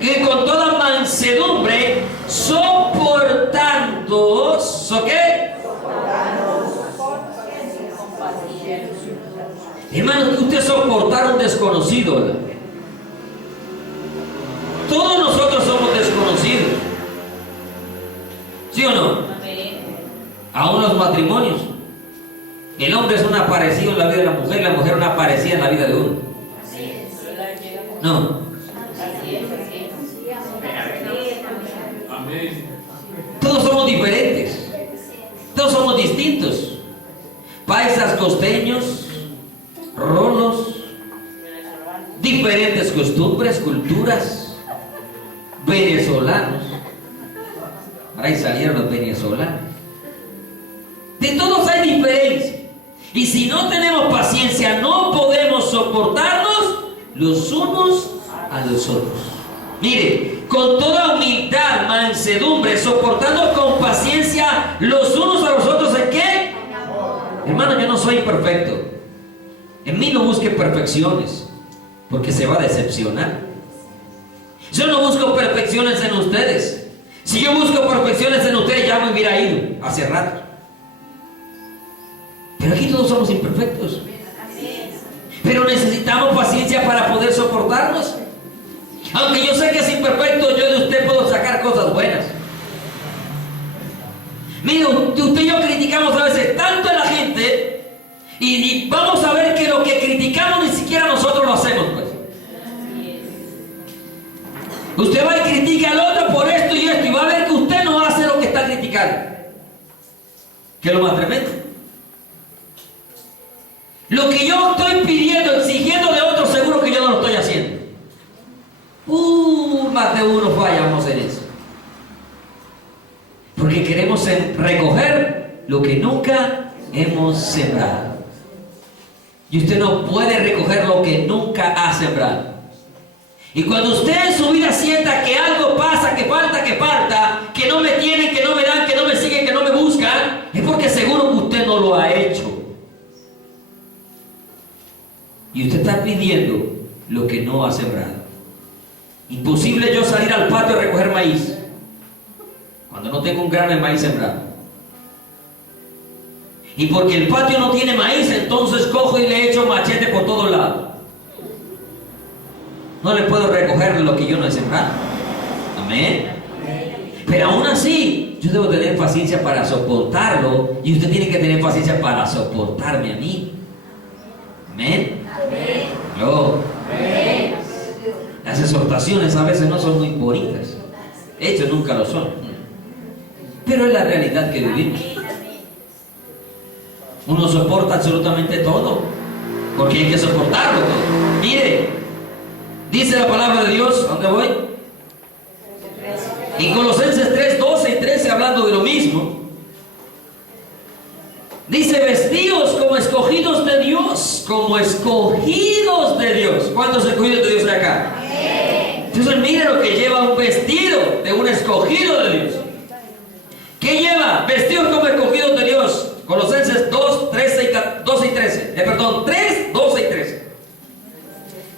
Que con toda mansedumbre, soportándoos, ¿o qué? Hermano, usted soportar a un desconocido, ¿verdad? Todos nosotros somos desconocidos, ¿sí o no? Aún los matrimonios, el hombre es un aparecido en la vida de la mujer una aparecida en la vida de uno. No. Todos somos diferentes, todos somos distintos. Paisas, costeños, rolos, diferentes costumbres, culturas, venezolanos. Ahora ahí salieron los venezolanos. De todos hay diferencia. Y si no tenemos paciencia, no podemos soportarnos los unos a los otros. Mire, con toda humildad, mansedumbre, soportando con paciencia los unos a los otros. ¿En qué? Hermano, yo no soy perfecto. En mí no busque perfecciones, porque se va a decepcionar. Yo no busco perfecciones en ustedes. Si yo busco perfecciones en ustedes, ya me hubiera ido hace rato. Pero aquí todos somos imperfectos. Pero necesitamos paciencia para poder soportarnos. Aunque yo sé que es imperfecto, yo de usted puedo sacar cosas buenas. Mire, usted y yo criticamos a veces tanto a la gente y vamos a ver que lo que criticamos ni siquiera nosotros lo hacemos, pues. Usted va y critica al otro por esto y esto y va a ver que usted no hace lo que está criticando. ¿Qué es lo más tremendo? Lo que yo estoy pidiendo, exigiendo de otro, seguro que yo no lo estoy haciendo. Más de uno fallamos en eso. Porque queremos recoger lo que nunca hemos sembrado. Y usted no puede recoger lo que nunca ha sembrado. Y cuando usted en su vida sienta que algo pasa, que falta, que no me tienen, que no me dan, que no me siguen, que no me buscan, es porque seguro que usted no lo ha hecho. Y usted está pidiendo lo que no ha sembrado. Imposible yo salir al patio a recoger maíz cuando no tengo un grano de maíz sembrado. Y porque el patio no tiene maíz, entonces cojo y le echo machete por todos lados. No le puedo recoger lo que yo no he sembrado. Amén. Pero aún así, yo debo tener paciencia para soportarlo, y usted tiene que tener paciencia para soportarme a mí. Amén. No. Las exhortaciones a veces no son muy bonitas. De hecho, nunca lo son. Pero es la realidad que vivimos. Uno soporta absolutamente todo, porque hay que soportarlo todo. Mire, dice la palabra de Dios, ¿a dónde voy? En Colosenses 3, 12 y 13, hablando de lo mismo. Dice, vestíos como escogidos de Dios, como escogidos de Dios. ¿Cuántos escogidos de Dios hay acá? Entonces mire lo que lleva un vestido de un escogido de Dios. ¿Qué lleva? Vestidos como escogidos de Dios. Colosenses 2, 12 y 13. 3, 12 y 13.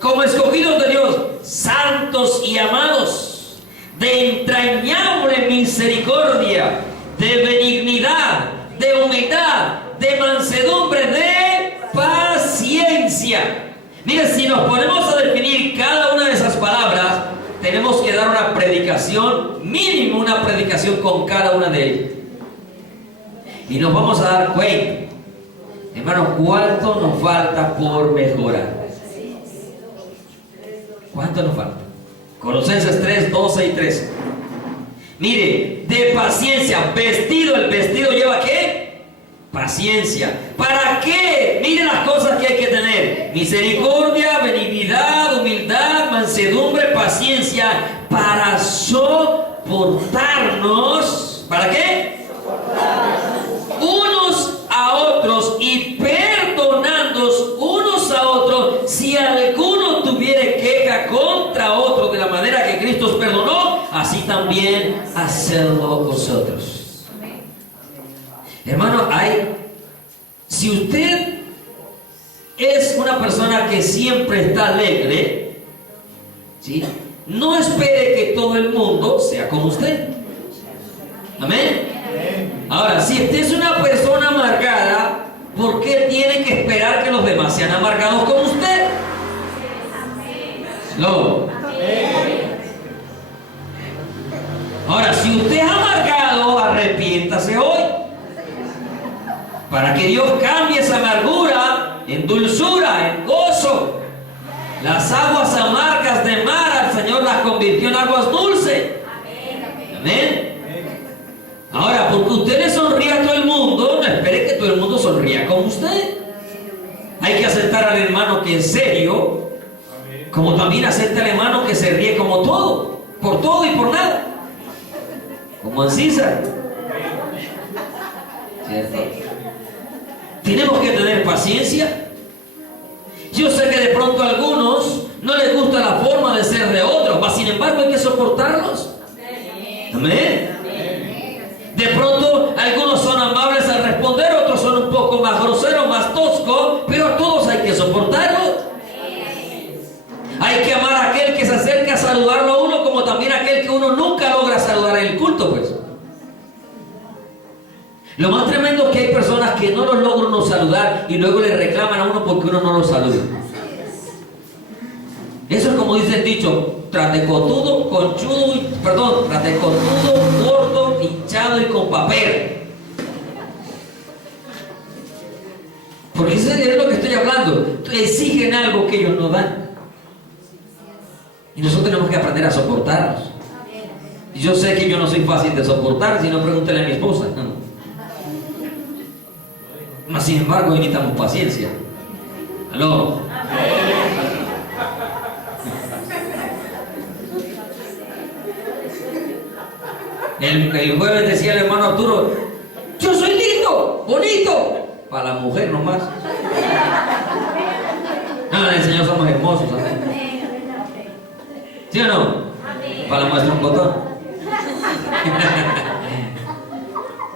Como escogidos de Dios, santos y amados, de entrañable misericordia, de benignidad, de humildad, de mansedumbre, de paciencia. Mire, si nos ponemos a definir cada una de esas palabras, tenemos que dar una predicación, mínimo una predicación con cada una de ellas. Y nos vamos a dar cuenta, hermano, cuánto nos falta por mejorar. ¿Cuánto nos falta? Colosenses 3, 12 y 13. Mire, de paciencia, vestido, el vestido lleva ¿qué? Paciencia. ¿Para qué? Mire las cosas que hay que tener: misericordia, benignidad, humildad, mansedumbre, paciencia, para soportarnos. ¿Para qué? Unos a otros, y perdonándonos unos a otros si alguno tuviere queja contra otro, de la manera que Cristo os perdonó, así también hacedlo vosotros. Hermano, si usted es una persona que siempre está alegre, ¿sí?, no espere que todo el mundo sea como usted. Amén. Ahora, si usted es una persona amargada, ¿por qué tiene que esperar que los demás sean amargados como usted? No. Ahora, si usted es amargado, arrepiéntase hoy, para que Dios cambie esa amargura en dulzura, en gozo. Las aguas amargas de mar, el Señor las convirtió en aguas dulces. Amén. Ahora, porque usted le sonríe a todo el mundo, no espere que todo el mundo sonría como usted. Hay que aceptar al hermano que es serio, como también acepta al hermano que se ríe como todo, por todo y por nada, como en César. ¿Cierto? Tenemos que tener paciencia. Yo sé que de pronto a algunos no les gusta la forma de ser de otros, mas sin embargo hay que soportarlos. Amén. De pronto algunos son amables al responder, otros son un poco más groseros, más toscos, pero a todos hay que soportarlos. Hay que amar a aquel que se acerca a saludarlo a uno, como también a aquel que uno nunca logra saludar en el culto, pues. Lo más tremendo es que hay personas que no los logran uno saludar y luego le reclaman a uno porque uno no los saluda. Eso es como dice el dicho: tratecotudo, gordo, hinchado y con papel. Porque eso es lo que estoy hablando. Exigen algo que ellos no dan. Y nosotros tenemos que aprender a soportarlos. Y yo sé que yo no soy fácil de soportar, si no, pregúntele a mi esposa. Mas sin embargo, necesitamos paciencia. ¿Aló? El jueves decía el hermano Arturo: yo soy lindo, bonito, para la mujer nomás. No, el Señor somos hermosos, ¿sabes? ¿Sí o no? Para la muestra un botón.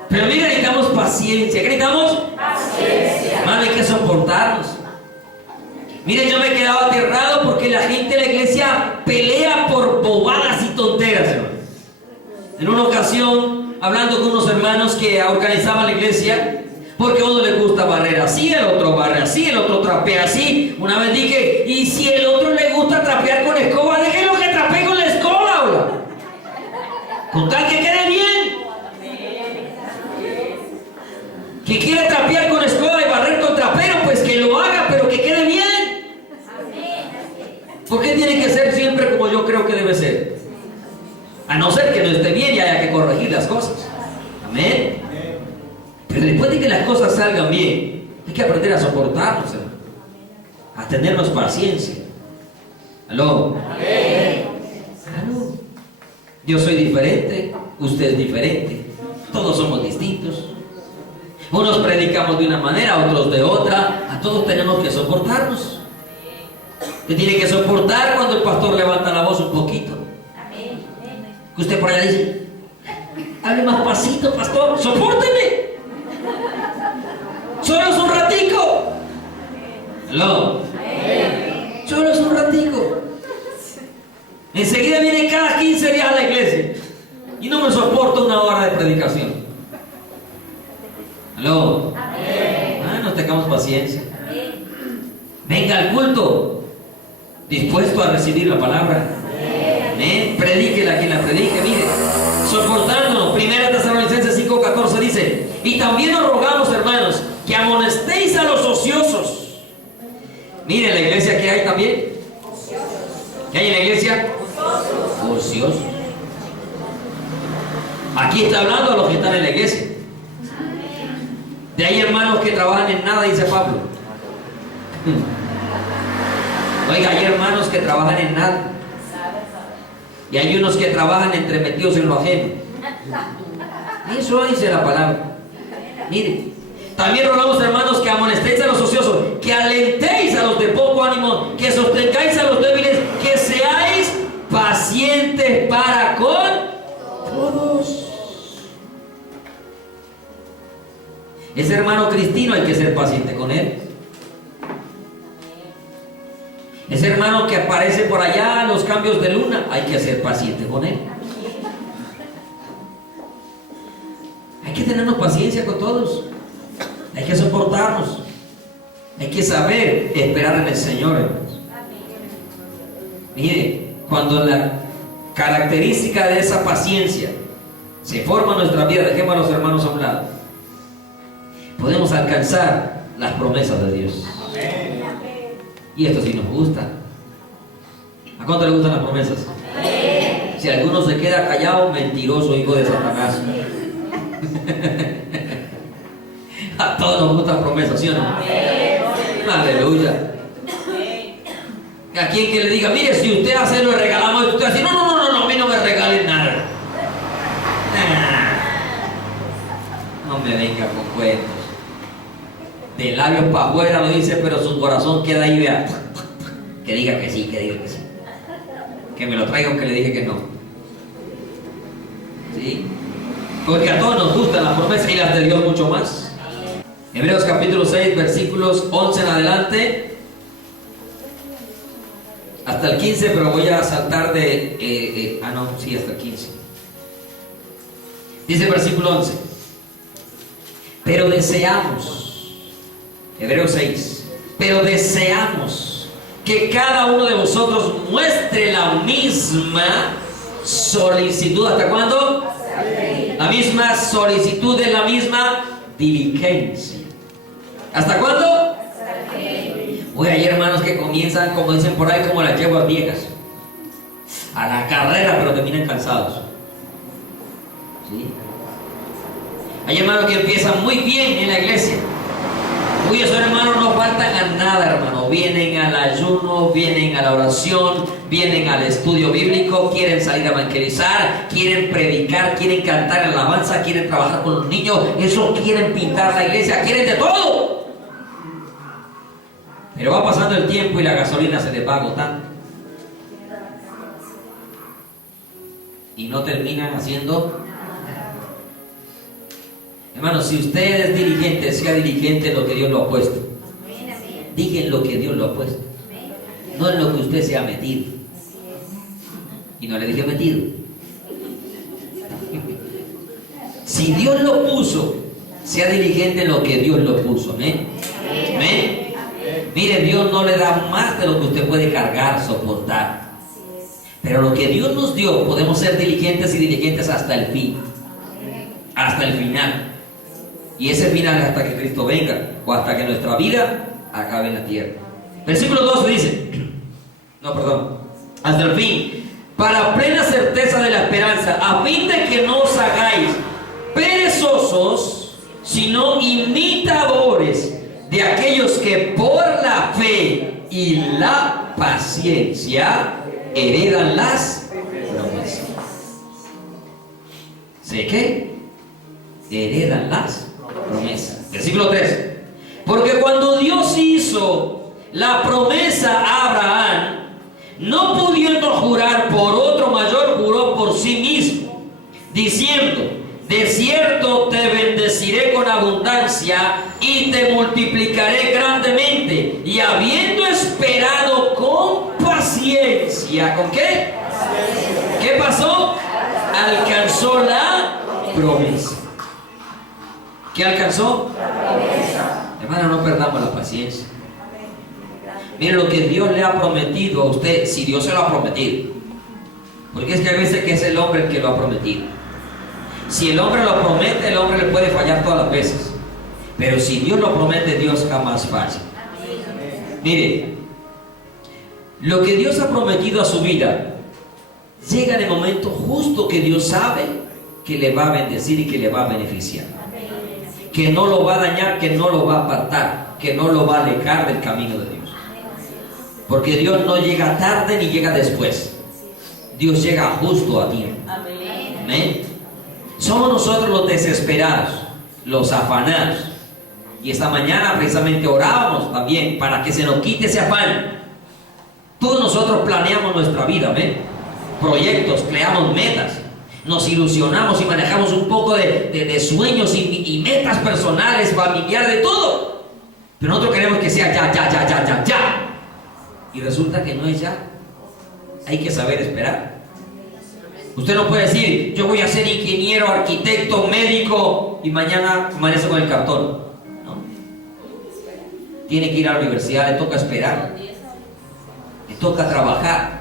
Pero mira, necesitamos paciencia. ¿Qué necesitamos? Paciencia. Hermano, hay que soportarnos. Mire, yo me he quedado aterrado porque la gente de la iglesia pelea por bobadas y tonteras, hermano. En una ocasión, hablando con unos hermanos que organizaban la iglesia, porque a uno le gusta barrer así, el otro barre así, el otro trapea así. Una vez dije: y si el otro le gusta trapear con escoba, déjenlo que trapee con la escoba, ahora, con tal que quede bien. Que quiere trapear con escoba y barrer con trapero, pues que lo haga, pero que quede bien. ¿Por qué tiene que ser siempre como yo creo que debe ser? A no ser que no esté bien y haya que corregir las cosas. Amén. Pero después de que las cosas salgan bien, hay que aprender a soportarnos, hermano, a tenernos paciencia. ¿Aló? Claro. Yo soy diferente, usted es diferente, todos somos distintos. Unos predicamos de una manera, otros de otra. A todos tenemos que soportarnos. Usted tiene que soportar cuando el pastor levanta la voz un poquito. Que usted por allá dice: hable más pasito, pastor, sopórteme. Solo es un ratico. ¿Aló? Solo es un ratico. Enseguida viene cada 15 días a la iglesia y no me soporta una hora de predicación. ¿Aló? Nos tengamos paciencia. Venga al culto dispuesto a recibir la palabra. Amén. Predíquela quien la predique. Mire, soportándonos. 1 Tesalonicenses 5:14 dice: y también os rogamos, hermanos, que amonestéis a los ociosos. Mire, la iglesia que hay también. ¿Qué hay en la iglesia? Ociosos. Aquí está hablando a los que están en la iglesia. De ahí hermanos que trabajan en nada, dice Pablo. Oiga, hay hermanos que trabajan en nada. Y hay unos que trabajan entremetidos en lo ajeno. Eso dice la palabra. Mire, también rogamos, hermanos, que amonestéis a los ociosos, que alentéis a los de poco ánimo, que sostengáis a los débiles, que seáis pacientes para con todos. Ese hermano cristino hay que ser paciente con él. Ese hermano que aparece por allá en los cambios de luna, hay que ser paciente con él. Hay que tenernos paciencia con todos. Hay que soportarnos. Hay que saber esperar en el Señor, hermanos. Mire, cuando la característica de esa paciencia se forma en nuestra vida, dejemos a los hermanos a un lado, podemos alcanzar las promesas de Dios. Y esto sí nos gusta. ¿A cuánto le gustan las promesas? Si alguno se queda callado, mentiroso, hijo de Satanás. A todos nos gustan promesas, ¿sí o no? Aleluya. A quien que le diga, mire, si usted hace lo regalamos, usted así, no, a mí no me regalen nada. No me venga con cuentos. De labios para afuera lo dice, pero su corazón queda ahí, vea. Que diga que sí, que diga que sí. Que me lo traiga aunque le dije que no. ¿Sí? Porque a todos nos gustan las promesas y las de Dios mucho más. Hebreos capítulo 6, versículos 11 en adelante. Hasta el 15, pero voy a saltar de... hasta el 15. Dice el versículo 11. Pero deseamos, Hebreos 6, pero deseamos que cada uno de vosotros muestre la misma solicitud. ¿Hasta cuándo? La misma solicitud de la misma diligencia. ¿Hasta cuándo? Hoy hay hermanos que comienzan, como dicen por ahí, como las yeguas viejas, a la carrera, pero terminan cansados. ¿Sí? Hay hermanos que empiezan muy bien en la iglesia. Uy, esos hermanos no faltan a nada, hermano. Vienen al ayuno, vienen a la oración, vienen al estudio bíblico, quieren salir a evangelizar, quieren predicar, quieren cantar alabanza, quieren trabajar con los niños, eso quieren pintar la iglesia, quieren de todo. Pero va pasando el tiempo y la gasolina se les va agotando. Y no terminan haciendo. Hermano, si usted es dirigente, sea dirigente en lo que Dios lo ha puesto. Diga en lo que Dios lo ha puesto. No en lo que usted se ha metido. Y no le dije metido. Si Dios lo puso, sea dirigente en lo que Dios lo puso. Amén. Amén. Mire, Dios no le da más de lo que usted puede cargar, soportar. Pero lo que Dios nos dio, podemos ser diligentes y diligentes hasta el fin. Hasta el final. Y ese final es hasta que Cristo venga, o hasta que nuestra vida acabe en la tierra. Versículo 12 dice, hasta el fin, para plena certeza de la esperanza, a fin de que no os hagáis perezosos, sino imitadores de aquellos que por la fe y la paciencia heredan las promesas. ¿Sé qué? Heredan las promesas. Versículo 3. Porque cuando Dios hizo la promesa a Abraham, no pudiendo jurar por otro mayor, juró por sí mismo, diciendo, de cierto te bendeciré con abundancia y te multiplicaré grandemente. Y habiendo esperado con paciencia, ¿con qué? ¿Qué pasó? Alcanzó la promesa. ¿Qué alcanzó? Hermano, no perdamos la paciencia. Mire lo que Dios le ha prometido a usted, si Dios se lo ha prometido. Porque es que a veces que es el hombre el que lo ha prometido. Si el hombre lo promete, el hombre le puede fallar todas las veces. Pero si Dios lo promete, Dios jamás falla. Mire, lo que Dios ha prometido a su vida, llega en el momento justo que Dios sabe que le va a bendecir y que le va a beneficiar. Que no lo va a dañar, que no lo va a apartar, que no lo va a alejar del camino de Dios. Porque Dios no llega tarde ni llega después. Dios llega justo a tiempo. Amén. Somos nosotros los desesperados, los afanados. Y esta mañana precisamente orábamos también para que se nos quite ese afán. Todos nosotros planeamos nuestra vida, amén. Proyectos, creamos metas. nos ilusionamos y manejamos un poco de sueños y metas personales, familiares, de todo. Pero nosotros queremos que sea ya. Y resulta que no es ya. Hay que saber esperar. Usted no puede decir, yo voy a ser ingeniero, arquitecto, médico, y mañana amanece con el cartón. No. Tiene que ir a la universidad, le toca esperar. Le toca trabajar.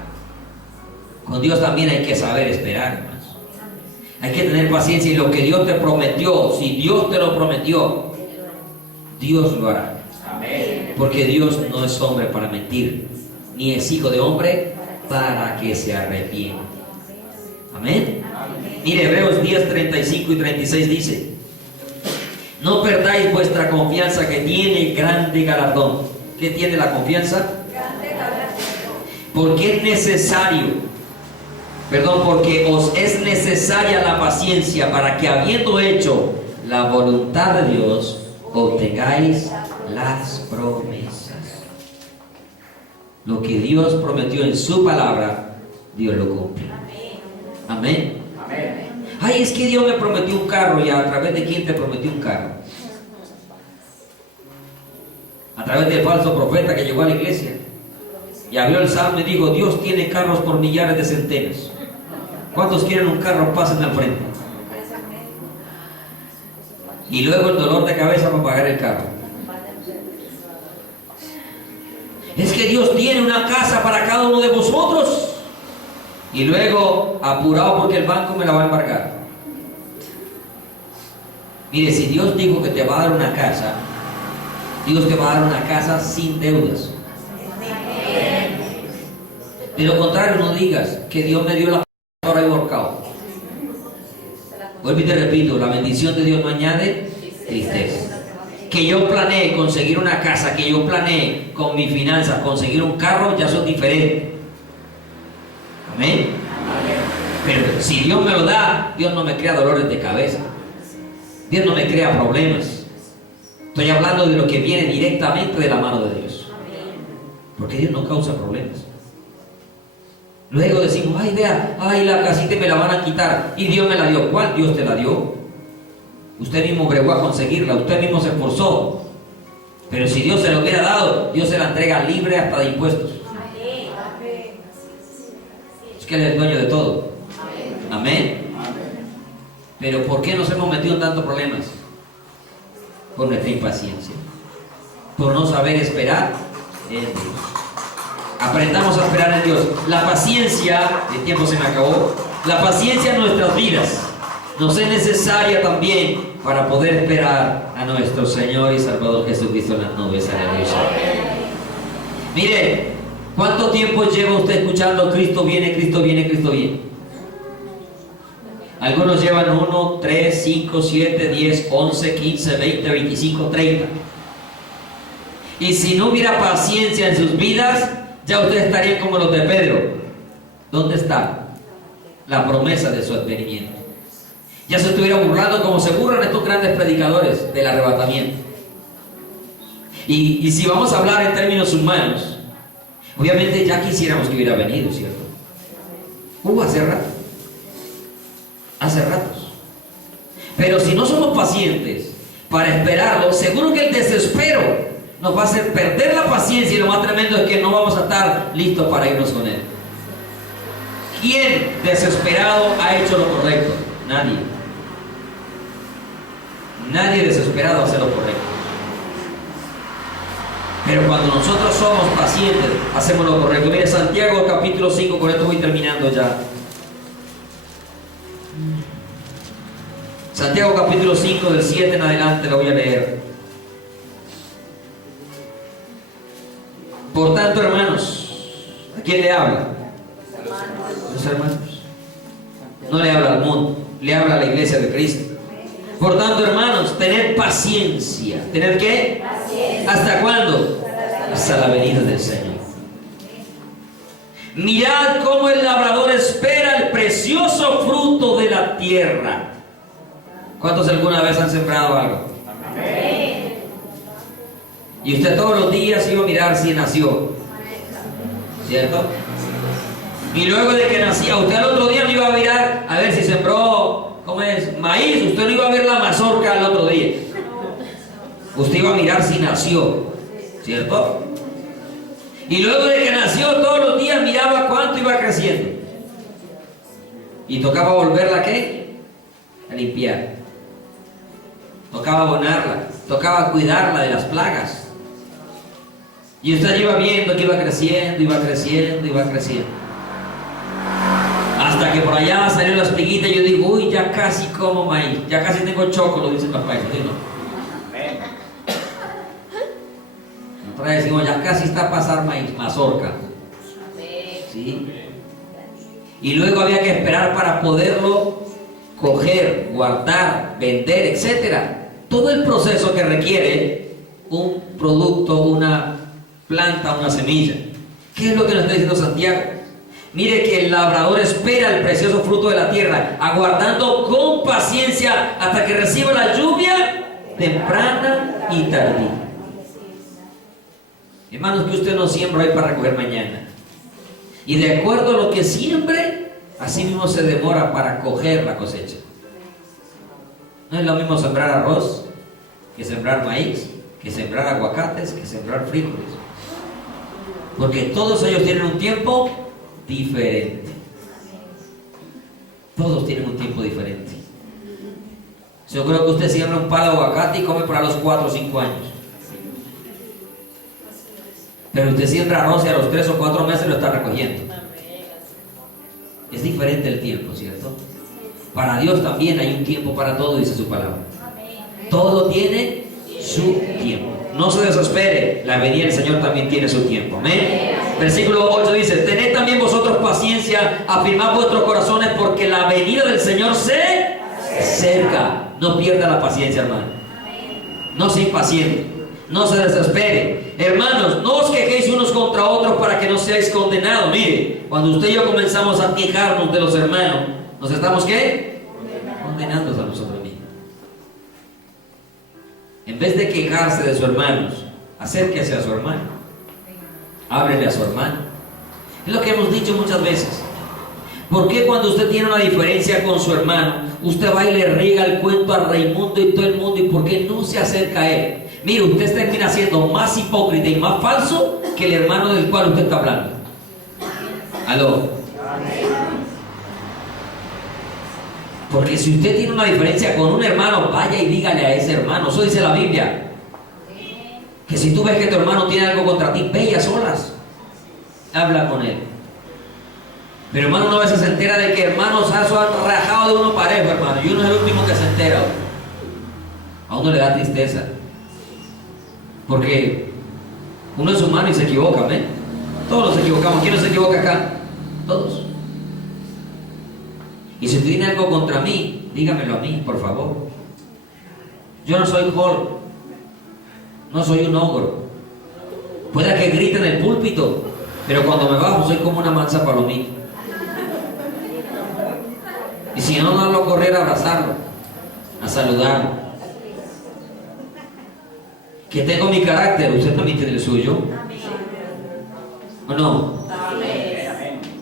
Con Dios también hay que saber esperar, hermanos. Hay que tener paciencia, y lo que Dios te prometió, si Dios te lo prometió, Dios lo hará. Porque Dios no es hombre para mentir, ni es hijo de hombre para que se arrepienta. Amén. Mire, Hebreos 10, 35 y 36 dice: no perdáis vuestra confianza, que tiene grande galardón. ¿Qué tiene la confianza? Porque os es necesaria la paciencia, para que, habiendo hecho la voluntad de Dios, obtengáis las promesas. Lo que Dios prometió en su palabra, Dios lo cumple. Amén. Ay, es que Dios me prometió un carro. ¿Y a través de quién te prometió un carro? A través del falso profeta que llegó a la iglesia y abrió el salmo y dijo: Dios tiene carros por millares de centenas. ¿Cuántos quieren un carro? Pasen al frente. Y luego el dolor de cabeza para pagar el carro. Es que Dios tiene una casa para cada uno de vosotros. Y luego, apurado porque el banco me la va a embargar. Mire, si Dios dijo que te va a dar una casa, Dios te va a dar una casa sin deudas. De lo contrario, no digas que Dios me dio la ahora y borcado. Vuelvo y te repito, la bendición de Dios no añade tristeza. Que yo planeé conseguir una casa, que yo planeé con mis finanzas conseguir un carro, ya son diferentes. Amén. Pero si Dios me lo da, Dios no me crea dolores de cabeza. Dios no me crea problemas. Estoy hablando de lo que viene directamente de la mano de Dios. Porque Dios no causa problemas. Luego decimos: ay, vea, ay, la casita me la van a quitar. Y Dios me la dio. ¿Cuál Dios te la dio? Usted mismo bregó a conseguirla, usted mismo se esforzó. Pero si Dios se lo hubiera dado, Dios se la entrega libre hasta de impuestos. Es que Él es el dueño de todo. Amén. Pero ¿por qué nos hemos metido en tantos problemas? Por nuestra impaciencia, por no saber esperar en Dios. Aprendamos a esperar en Dios. La paciencia, el tiempo se me acabó. La paciencia en nuestras vidas nos es necesaria también para poder esperar a nuestro Señor y Salvador Jesucristo en las nubes. Aleluya. Mire, ¿cuánto tiempo lleva usted escuchando Cristo viene, Cristo viene, Cristo viene? Algunos llevan 1, 3, 5, 7, 10, 11, 15, 20, 25, 30. Y si no hubiera paciencia en sus vidas, ya ustedes estarían como los de Pedro. ¿Dónde está la promesa de su advenimiento? Ya se estuviera burlando como se burlan estos grandes predicadores del arrebatamiento. Y si vamos a hablar en términos humanos, obviamente ya quisiéramos que hubiera venido, ¿cierto? Hace rato. Hace ratos. Pero si no somos pacientes para esperarlo, seguro que el desespero nos va a hacer perder la paciencia, y lo más tremendo es que no vamos a estar listos para irnos con Él. ¿Quién desesperado ha hecho lo correcto? Nadie. Nadie desesperado hace lo correcto. Pero cuando nosotros somos pacientes, hacemos lo correcto. Mire, Santiago capítulo 5, con esto voy terminando ya. Santiago capítulo 5, del 7 en adelante lo voy a leer. Por tanto, hermanos, ¿a quién le habla? A los hermanos. No le habla al mundo, le habla a la iglesia de Cristo. Por tanto, hermanos, tened paciencia. ¿Tener qué? Paciencia. ¿Hasta cuándo? Hasta la venida del Señor. Mirad cómo el labrador espera el precioso fruto de la tierra. ¿Cuántos alguna vez han sembrado algo? Amén. Y usted todos los días iba a mirar si nació, ¿cierto? Y luego de que nacía, usted al otro día no iba a mirar a ver si sembró, ¿cómo es? Maíz. Usted no iba a ver la mazorca al otro día. Usted iba a mirar si nació, ¿cierto? Y luego de que nació, todos los días miraba cuánto iba creciendo. Y tocaba volverla, ¿a qué? A limpiar. Tocaba abonarla, tocaba cuidarla de las plagas. Y usted iba viendo que iba creciendo, iba creciendo, iba creciendo. Hasta que por allá salió la espiguita y yo digo, uy, ya casi como maíz, ya casi tengo choco, lo dicen los países, ¿no? Otra vez decimos, ya casi está a pasar maíz, mazorca. ¿Sí? Y luego había que esperar para poderlo coger, guardar, vender, etcétera. Todo el proceso que requiere un producto, una planta, una semilla. ¿Qué es lo que nos está diciendo Santiago? Mire que el labrador espera el precioso fruto de la tierra, aguardando con paciencia hasta que reciba la lluvia temprana y tardía. Hermanos, que usted no siembra hoy para recoger mañana. Y de acuerdo a lo que siembre, así mismo se demora para coger la cosecha. No es lo mismo sembrar arroz que sembrar maíz, que sembrar aguacates, que sembrar frijoles. Porque todos ellos tienen un tiempo diferente. Todos tienen un tiempo diferente. Yo creo que usted siembra un palo de aguacate y come para los 4 o 5 años. Pero usted siembra arroz y a los 3 o 4 meses lo está recogiendo. Es diferente el tiempo, ¿cierto? Para Dios también hay un tiempo para todo, dice su palabra. Todo tiene su tiempo. No se desespere, la venida del Señor también tiene su tiempo. Amén. Versículo 8 dice: tened también vosotros paciencia, afirmad vuestros corazones, porque la venida del Señor se acerca. No pierda la paciencia, hermano. No se impaciente, no se desespere. Hermanos, no os quejéis unos contra otros para que no seáis condenados. Mire, cuando usted y yo comenzamos a quejarnos de los hermanos, ¿nos estamos qué? Condenando a nosotros mismos. En vez de quejarse de sus hermanos, acérquese a su hermano, ábrele a su hermano. Es lo que hemos dicho muchas veces. ¿Por qué cuando usted tiene una diferencia con su hermano, usted va y le riega el cuento a Raimundo y todo el mundo? ¿Y por qué no se acerca a él? Mire, usted termina siendo más hipócrita y más falso que el hermano del cual usted está hablando. ¿Aló? Porque si usted tiene una diferencia con un hermano, vaya y dígale a ese hermano. Eso dice la Biblia. Que si tú ves que tu hermano tiene algo contra ti, ve y a solas, habla con él. Pero hermano, una vez se entera de que hermanos han rajado de uno parejo, hermano, y uno es el último que se entera. A uno le da tristeza. Porque uno es humano y se equivoca, ¿ven? Todos nos equivocamos. ¿Quién no se equivoca acá? Todos. Y si usted tiene algo contra mí, dígamelo a mí, por favor. Yo no soy Hulk, no soy un ogro. Pueda que grite en el púlpito, pero cuando me bajo soy como una mansa palomita. Y si no, darlo a correr a abrazarlo, a saludarlo. Que tengo mi carácter, usted también tiene el suyo. ¿O no?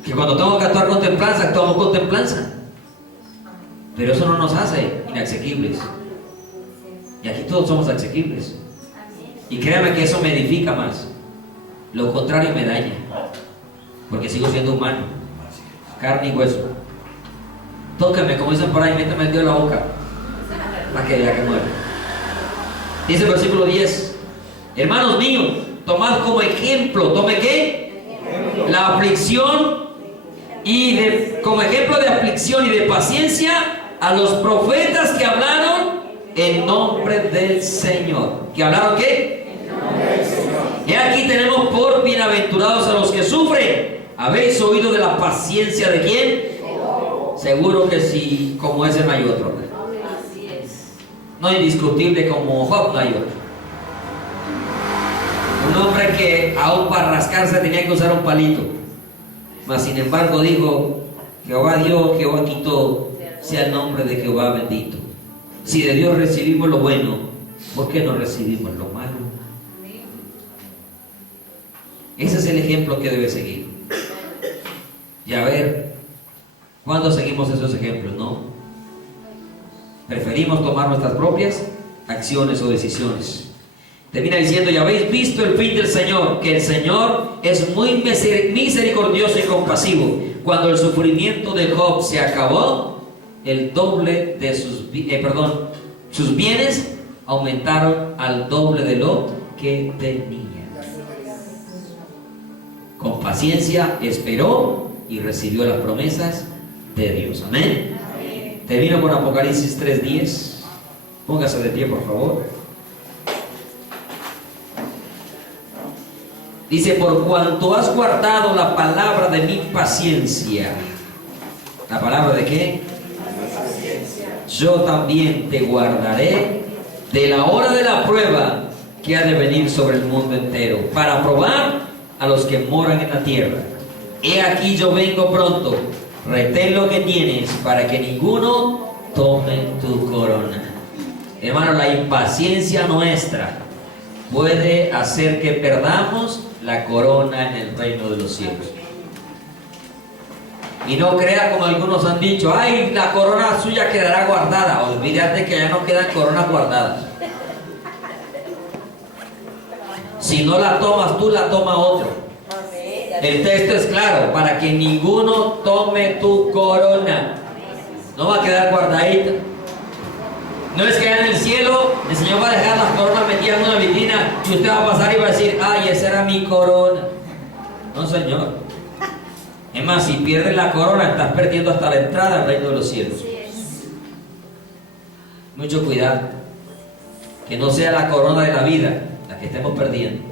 Que cuando tengo que actuar con templanza, actuamos con templanza. Pero eso no nos hace inasequibles. Y aquí todos somos asequibles. Y créame que eso me edifica más. Lo contrario me daña. Porque sigo siendo humano. Carne y hueso. Tóqueme, como dicen por ahí, méteme el dedo en la boca. Para que vea que muere. Dice el versículo 10. Hermanos míos, tomad como ejemplo. ¿Tome qué? Ejemplo. La aflicción como ejemplo de aflicción y de paciencia a los profetas que hablaron en nombre del Señor. ¿Que hablaron qué? En nombre del Señor. Y aquí tenemos por bienaventurados a los que sufren. ¿Habéis oído de la paciencia de quién? Seguro que sí, como ese no hay otro. Así es. No indiscutible como Job, no hay otro. Un hombre que aún para rascarse tenía que usar un palito. Mas sin embargo dijo: Jehová dio, Jehová quitó, sea el nombre de Jehová bendito. Si de Dios recibimos lo bueno, ¿por qué no recibimos lo malo? Ese es el ejemplo que debe seguir. Y a ver, ¿cuándo seguimos esos ejemplos? No. Preferimos tomar nuestras propias acciones o decisiones. Termina diciendo: y habéis visto el fin del Señor, que el Señor es muy misericordioso y compasivo. Cuando el sufrimiento de Job se acabó, el doble de sus bienes aumentaron al doble de lo que tenía. Con paciencia esperó y recibió las promesas de Dios. Amén. Amén. Termino con Apocalipsis 3:10. Póngase de pie, por favor. Dice: por cuanto has guardado la palabra de mi paciencia. ¿La palabra de qué? Yo también te guardaré de la hora de la prueba que ha de venir sobre el mundo entero, para probar a los que moran en la tierra. He aquí yo vengo pronto. Retén lo que tienes, para que ninguno tome tu corona. Hermano, la impaciencia nuestra puede hacer que perdamos la corona en el reino de los cielos. Y no crea como algunos han dicho: ay, la corona suya quedará guardada. Olvídate que ya no quedan coronas guardadas. Si no la tomas tú, la toma otro. El texto es claro: para que ninguno tome tu corona. No va a quedar guardadita. No es que allá en el cielo el Señor va a dejar las coronas metidas en una vitrina y usted va a pasar y va a decir: ay, esa era mi corona. No, Señor. Es más, si pierdes la corona, estás perdiendo hasta la entrada al reino de los cielos. Mucho cuidado. Que no sea la corona de la vida la que estemos perdiendo.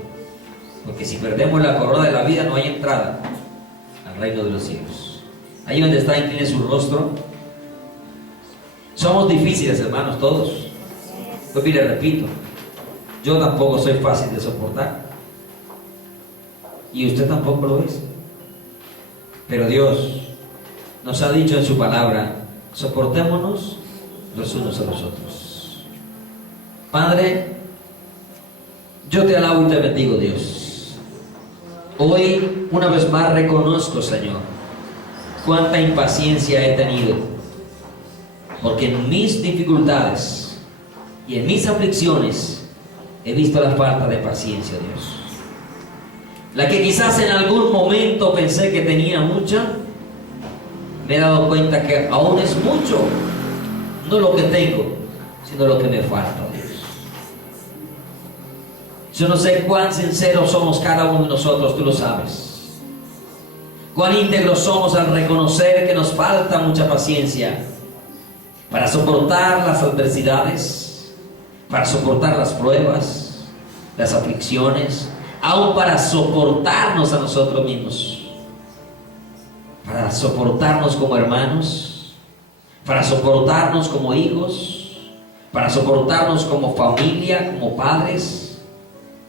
Porque si perdemos la corona de la vida, no hay entrada al reino de los cielos. Ahí donde está, incline su rostro. Somos difíciles, hermanos, todos. Pues mire, repito, yo tampoco soy fácil de soportar. Y usted tampoco lo es. Pero Dios nos ha dicho en su palabra: soportémonos los unos a los otros. Padre, yo te alabo y te bendigo, Dios. Hoy, una vez más, reconozco, Señor, cuánta impaciencia he tenido, porque en mis dificultades y en mis aflicciones he visto la falta de paciencia, Dios. La que quizás en algún momento pensé que tenía mucha, me he dado cuenta que aún es mucho, no lo que tengo, sino lo que me falta, Dios. Yo no sé cuán sinceros somos cada uno de nosotros, tú lo sabes. Cuán íntegros somos al reconocer que nos falta mucha paciencia para soportar las adversidades, para soportar las pruebas, las aflicciones, aún para soportarnos a nosotros mismos, para soportarnos como hermanos, para soportarnos como hijos, para soportarnos como familia, como padres,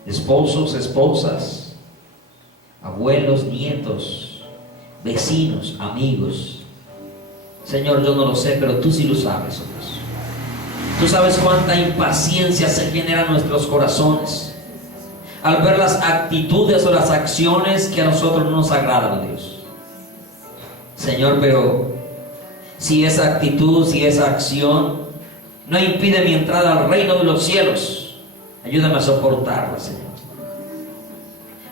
esposos, esposas, abuelos, nietos, vecinos, amigos. Señor, yo no lo sé, pero tú sí lo sabes, Dios. Tú sabes cuánta impaciencia se genera en nuestros corazones al ver las actitudes o las acciones que a nosotros no nos agradan, Dios. Señor, pero si esa actitud, si esa acción no impide mi entrada al reino de los cielos, ayúdame a soportarla, Señor.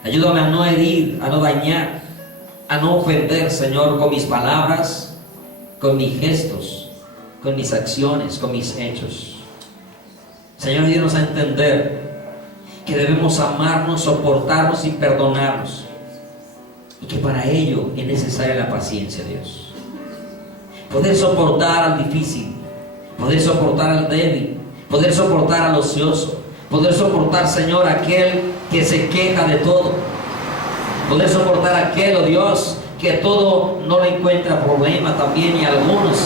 Ayúdame a no herir, a no dañar, a no ofender, Señor, con mis palabras, con mis gestos, con mis acciones, con mis hechos. Señor, ayúdanos a entender que debemos amarnos, soportarnos y perdonarnos, y que para ello es necesaria la paciencia, Dios. Poder soportar al difícil, poder soportar al débil, poder soportar al ocioso, poder soportar, Señor, aquel que se queja de todo, poder soportar aquel, oh Dios, que todo no le encuentra problema también, y a algunos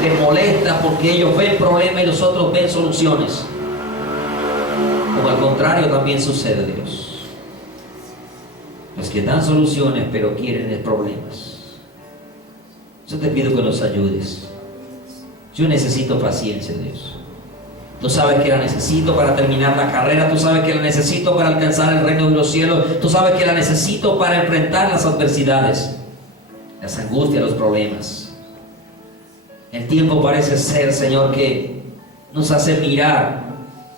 les molesta porque ellos ven problemas y los otros ven soluciones. Como al contrario también sucede, Dios. Los que dan soluciones pero quieren problemas. Yo te pido que nos ayudes. Yo necesito paciencia, Dios. Tú sabes que la necesito para terminar la carrera. Tú sabes que la necesito para alcanzar el reino de los cielos. Tú sabes que la necesito para enfrentar las adversidades. las angustias, los problemas. El tiempo parece ser, Señor, que nos hace mirar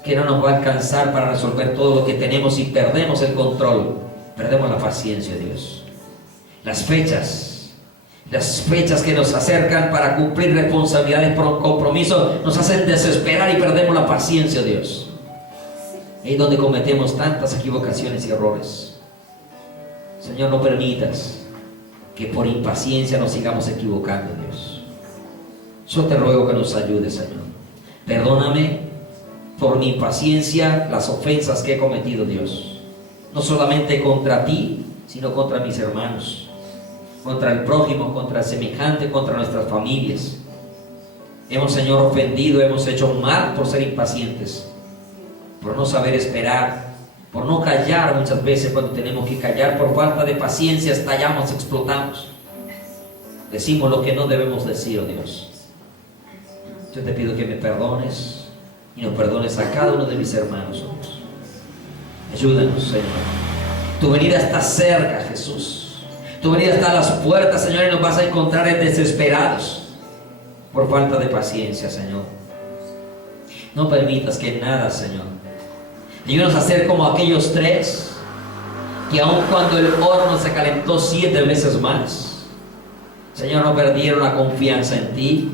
que no nos va a alcanzar para resolver todo lo que tenemos y perdemos el control, perdemos la paciencia, Dios. Las fechas que nos acercan para cumplir responsabilidades por compromiso nos hacen desesperar y perdemos la paciencia, Dios. Ahí es donde cometemos tantas equivocaciones y errores. Señor, no permitas que por impaciencia nos sigamos equivocando, Dios. Yo te ruego que nos ayudes, Señor. Perdóname por mi impaciencia las ofensas que he cometido, Dios. No solamente contra ti, sino contra mis hermanos, contra el prójimo, contra el semejante, contra nuestras familias. Hemos, Señor, ofendido, hemos hecho mal por ser impacientes, por no saber esperar, por no callar muchas veces cuando tenemos que callar. Por falta de paciencia estallamos, explotamos, decimos lo que no debemos decir, oh Dios. Yo te pido que me perdones y nos perdones a cada uno de mis hermanos, oh Dios. Ayúdanos, Señor. Tu venida está cerca, Jesús. Tu venida está a las puertas, Señor, y nos vas a encontrar desesperados por falta de paciencia, Señor. No permitas que nada, Señor, ayúdanos a ser como aquellos tres que aun cuando el horno se calentó 7 veces más, Señor, no perdieron la confianza en ti,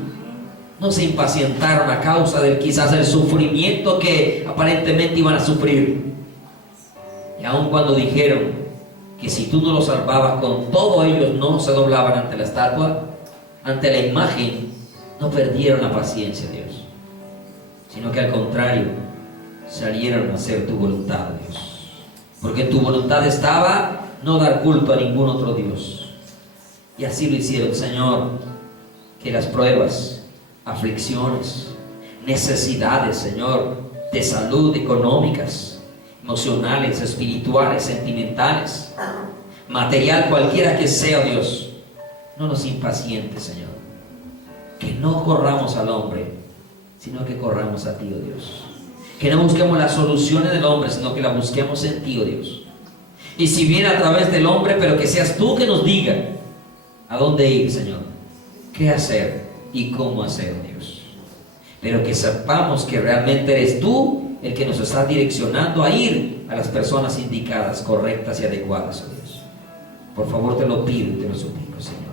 no se impacientaron a causa de quizás el sufrimiento que aparentemente iban a sufrir. Y aun cuando dijeron que si tú no los salvabas, con todo ellos no se doblaban ante la estatua, ante la imagen, no perdieron la paciencia, Dios, sino que al contrario, salieron a hacer tu voluntad, Dios. Porque en tu voluntad estaba no dar culto a ningún otro Dios. Y así lo hicieron, Señor. Que las pruebas, aflicciones, necesidades, Señor, de salud, económicas, emocionales, espirituales, sentimentales, material, cualquiera que sea, Dios, no nos impacientes, Señor. Que no corramos al hombre, sino que corramos a ti, oh Dios. Que no busquemos las soluciones del hombre, sino que las busquemos en ti, oh Dios. Y si viene a través del hombre, pero que seas tú que nos diga a dónde ir, Señor, qué hacer y cómo hacer, oh Dios. Pero que sepamos que realmente eres tú el que nos está direccionando a ir a las personas indicadas, correctas y adecuadas, oh Dios. Por favor, te lo pido y te lo suplico, Señor.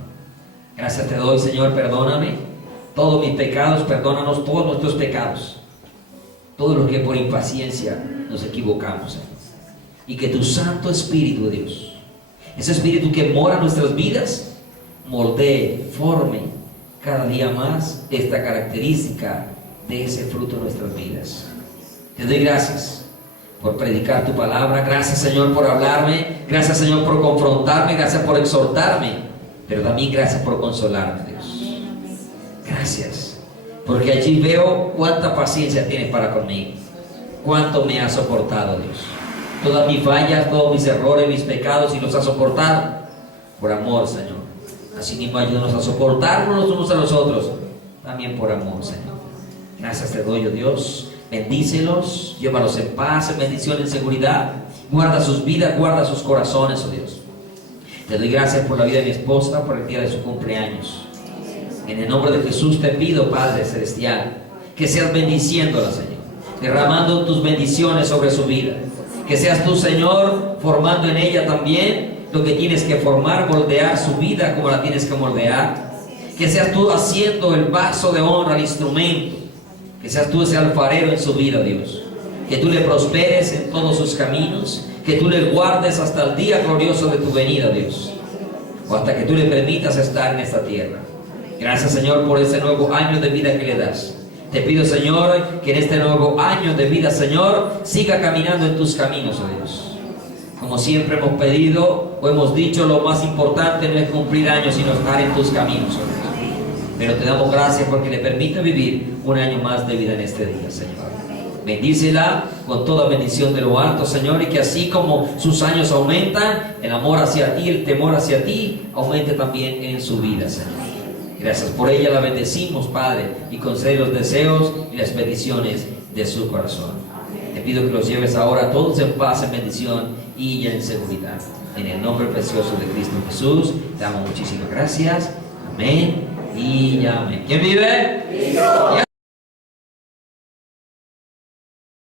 Gracias te doy, Señor, perdóname todos mis pecados, perdónanos todos nuestros pecados, todo lo que por impaciencia nos equivocamos, Señor. Y que tu Santo Espíritu, Dios, ese Espíritu que mora en nuestras vidas, moldee, forme cada día más esta característica de ese fruto de nuestras vidas. Te doy gracias por predicar tu palabra. Gracias, Señor, por hablarme. Gracias, Señor, por confrontarme. Gracias por exhortarme. Pero también gracias por consolarme, Dios. Gracias, porque allí veo cuánta paciencia tienes para conmigo. Cuánto me has soportado, Dios. Todas mis fallas, todos mis errores, mis pecados, y los has soportado por amor, Señor. Así mismo ayúdanos a soportarnos los unos a los otros, también por amor, Señor. Gracias te doy, oh Dios. Bendícelos, llévalos en paz, en bendición, en seguridad. Guarda sus vidas, guarda sus corazones, oh Dios. Te doy gracias por la vida de mi esposa, por el día de su cumpleaños. En el nombre de Jesús te pido, Padre Celestial, que seas bendiciéndola, Señor, derramando tus bendiciones sobre su vida. Que seas tú, Señor, formando en ella también lo que tienes que formar, moldear su vida como la tienes que moldear. Que seas tú haciendo el vaso de honra, el instrumento. Que seas tú ese alfarero en su vida, Dios. Que tú le prosperes en todos sus caminos. Que tú le guardes hasta el día glorioso de tu venida, Dios. O hasta que tú le permitas estar en esta tierra. Gracias, Señor, por ese nuevo año de vida que le das. Te pido, Señor, que en este nuevo año de vida, Señor, siga caminando en tus caminos, oh Dios. Como siempre hemos pedido o hemos dicho, lo más importante no es cumplir años, sino estar en tus caminos, oh Dios. Pero te damos gracias porque le permite vivir un año más de vida en este día, Señor. Bendícela con toda bendición de lo alto, Señor, y que así como sus años aumentan, el amor hacia ti, el temor hacia ti, aumente también en su vida, Señor. Gracias por ella, la bendecimos, Padre, y concede los deseos y las peticiones de su corazón. Te pido que los lleves ahora todos en paz, en bendición y en seguridad. En el nombre precioso de Cristo Jesús, te damos muchísimas gracias. Amén y amén. ¿Quién vive? Cristo.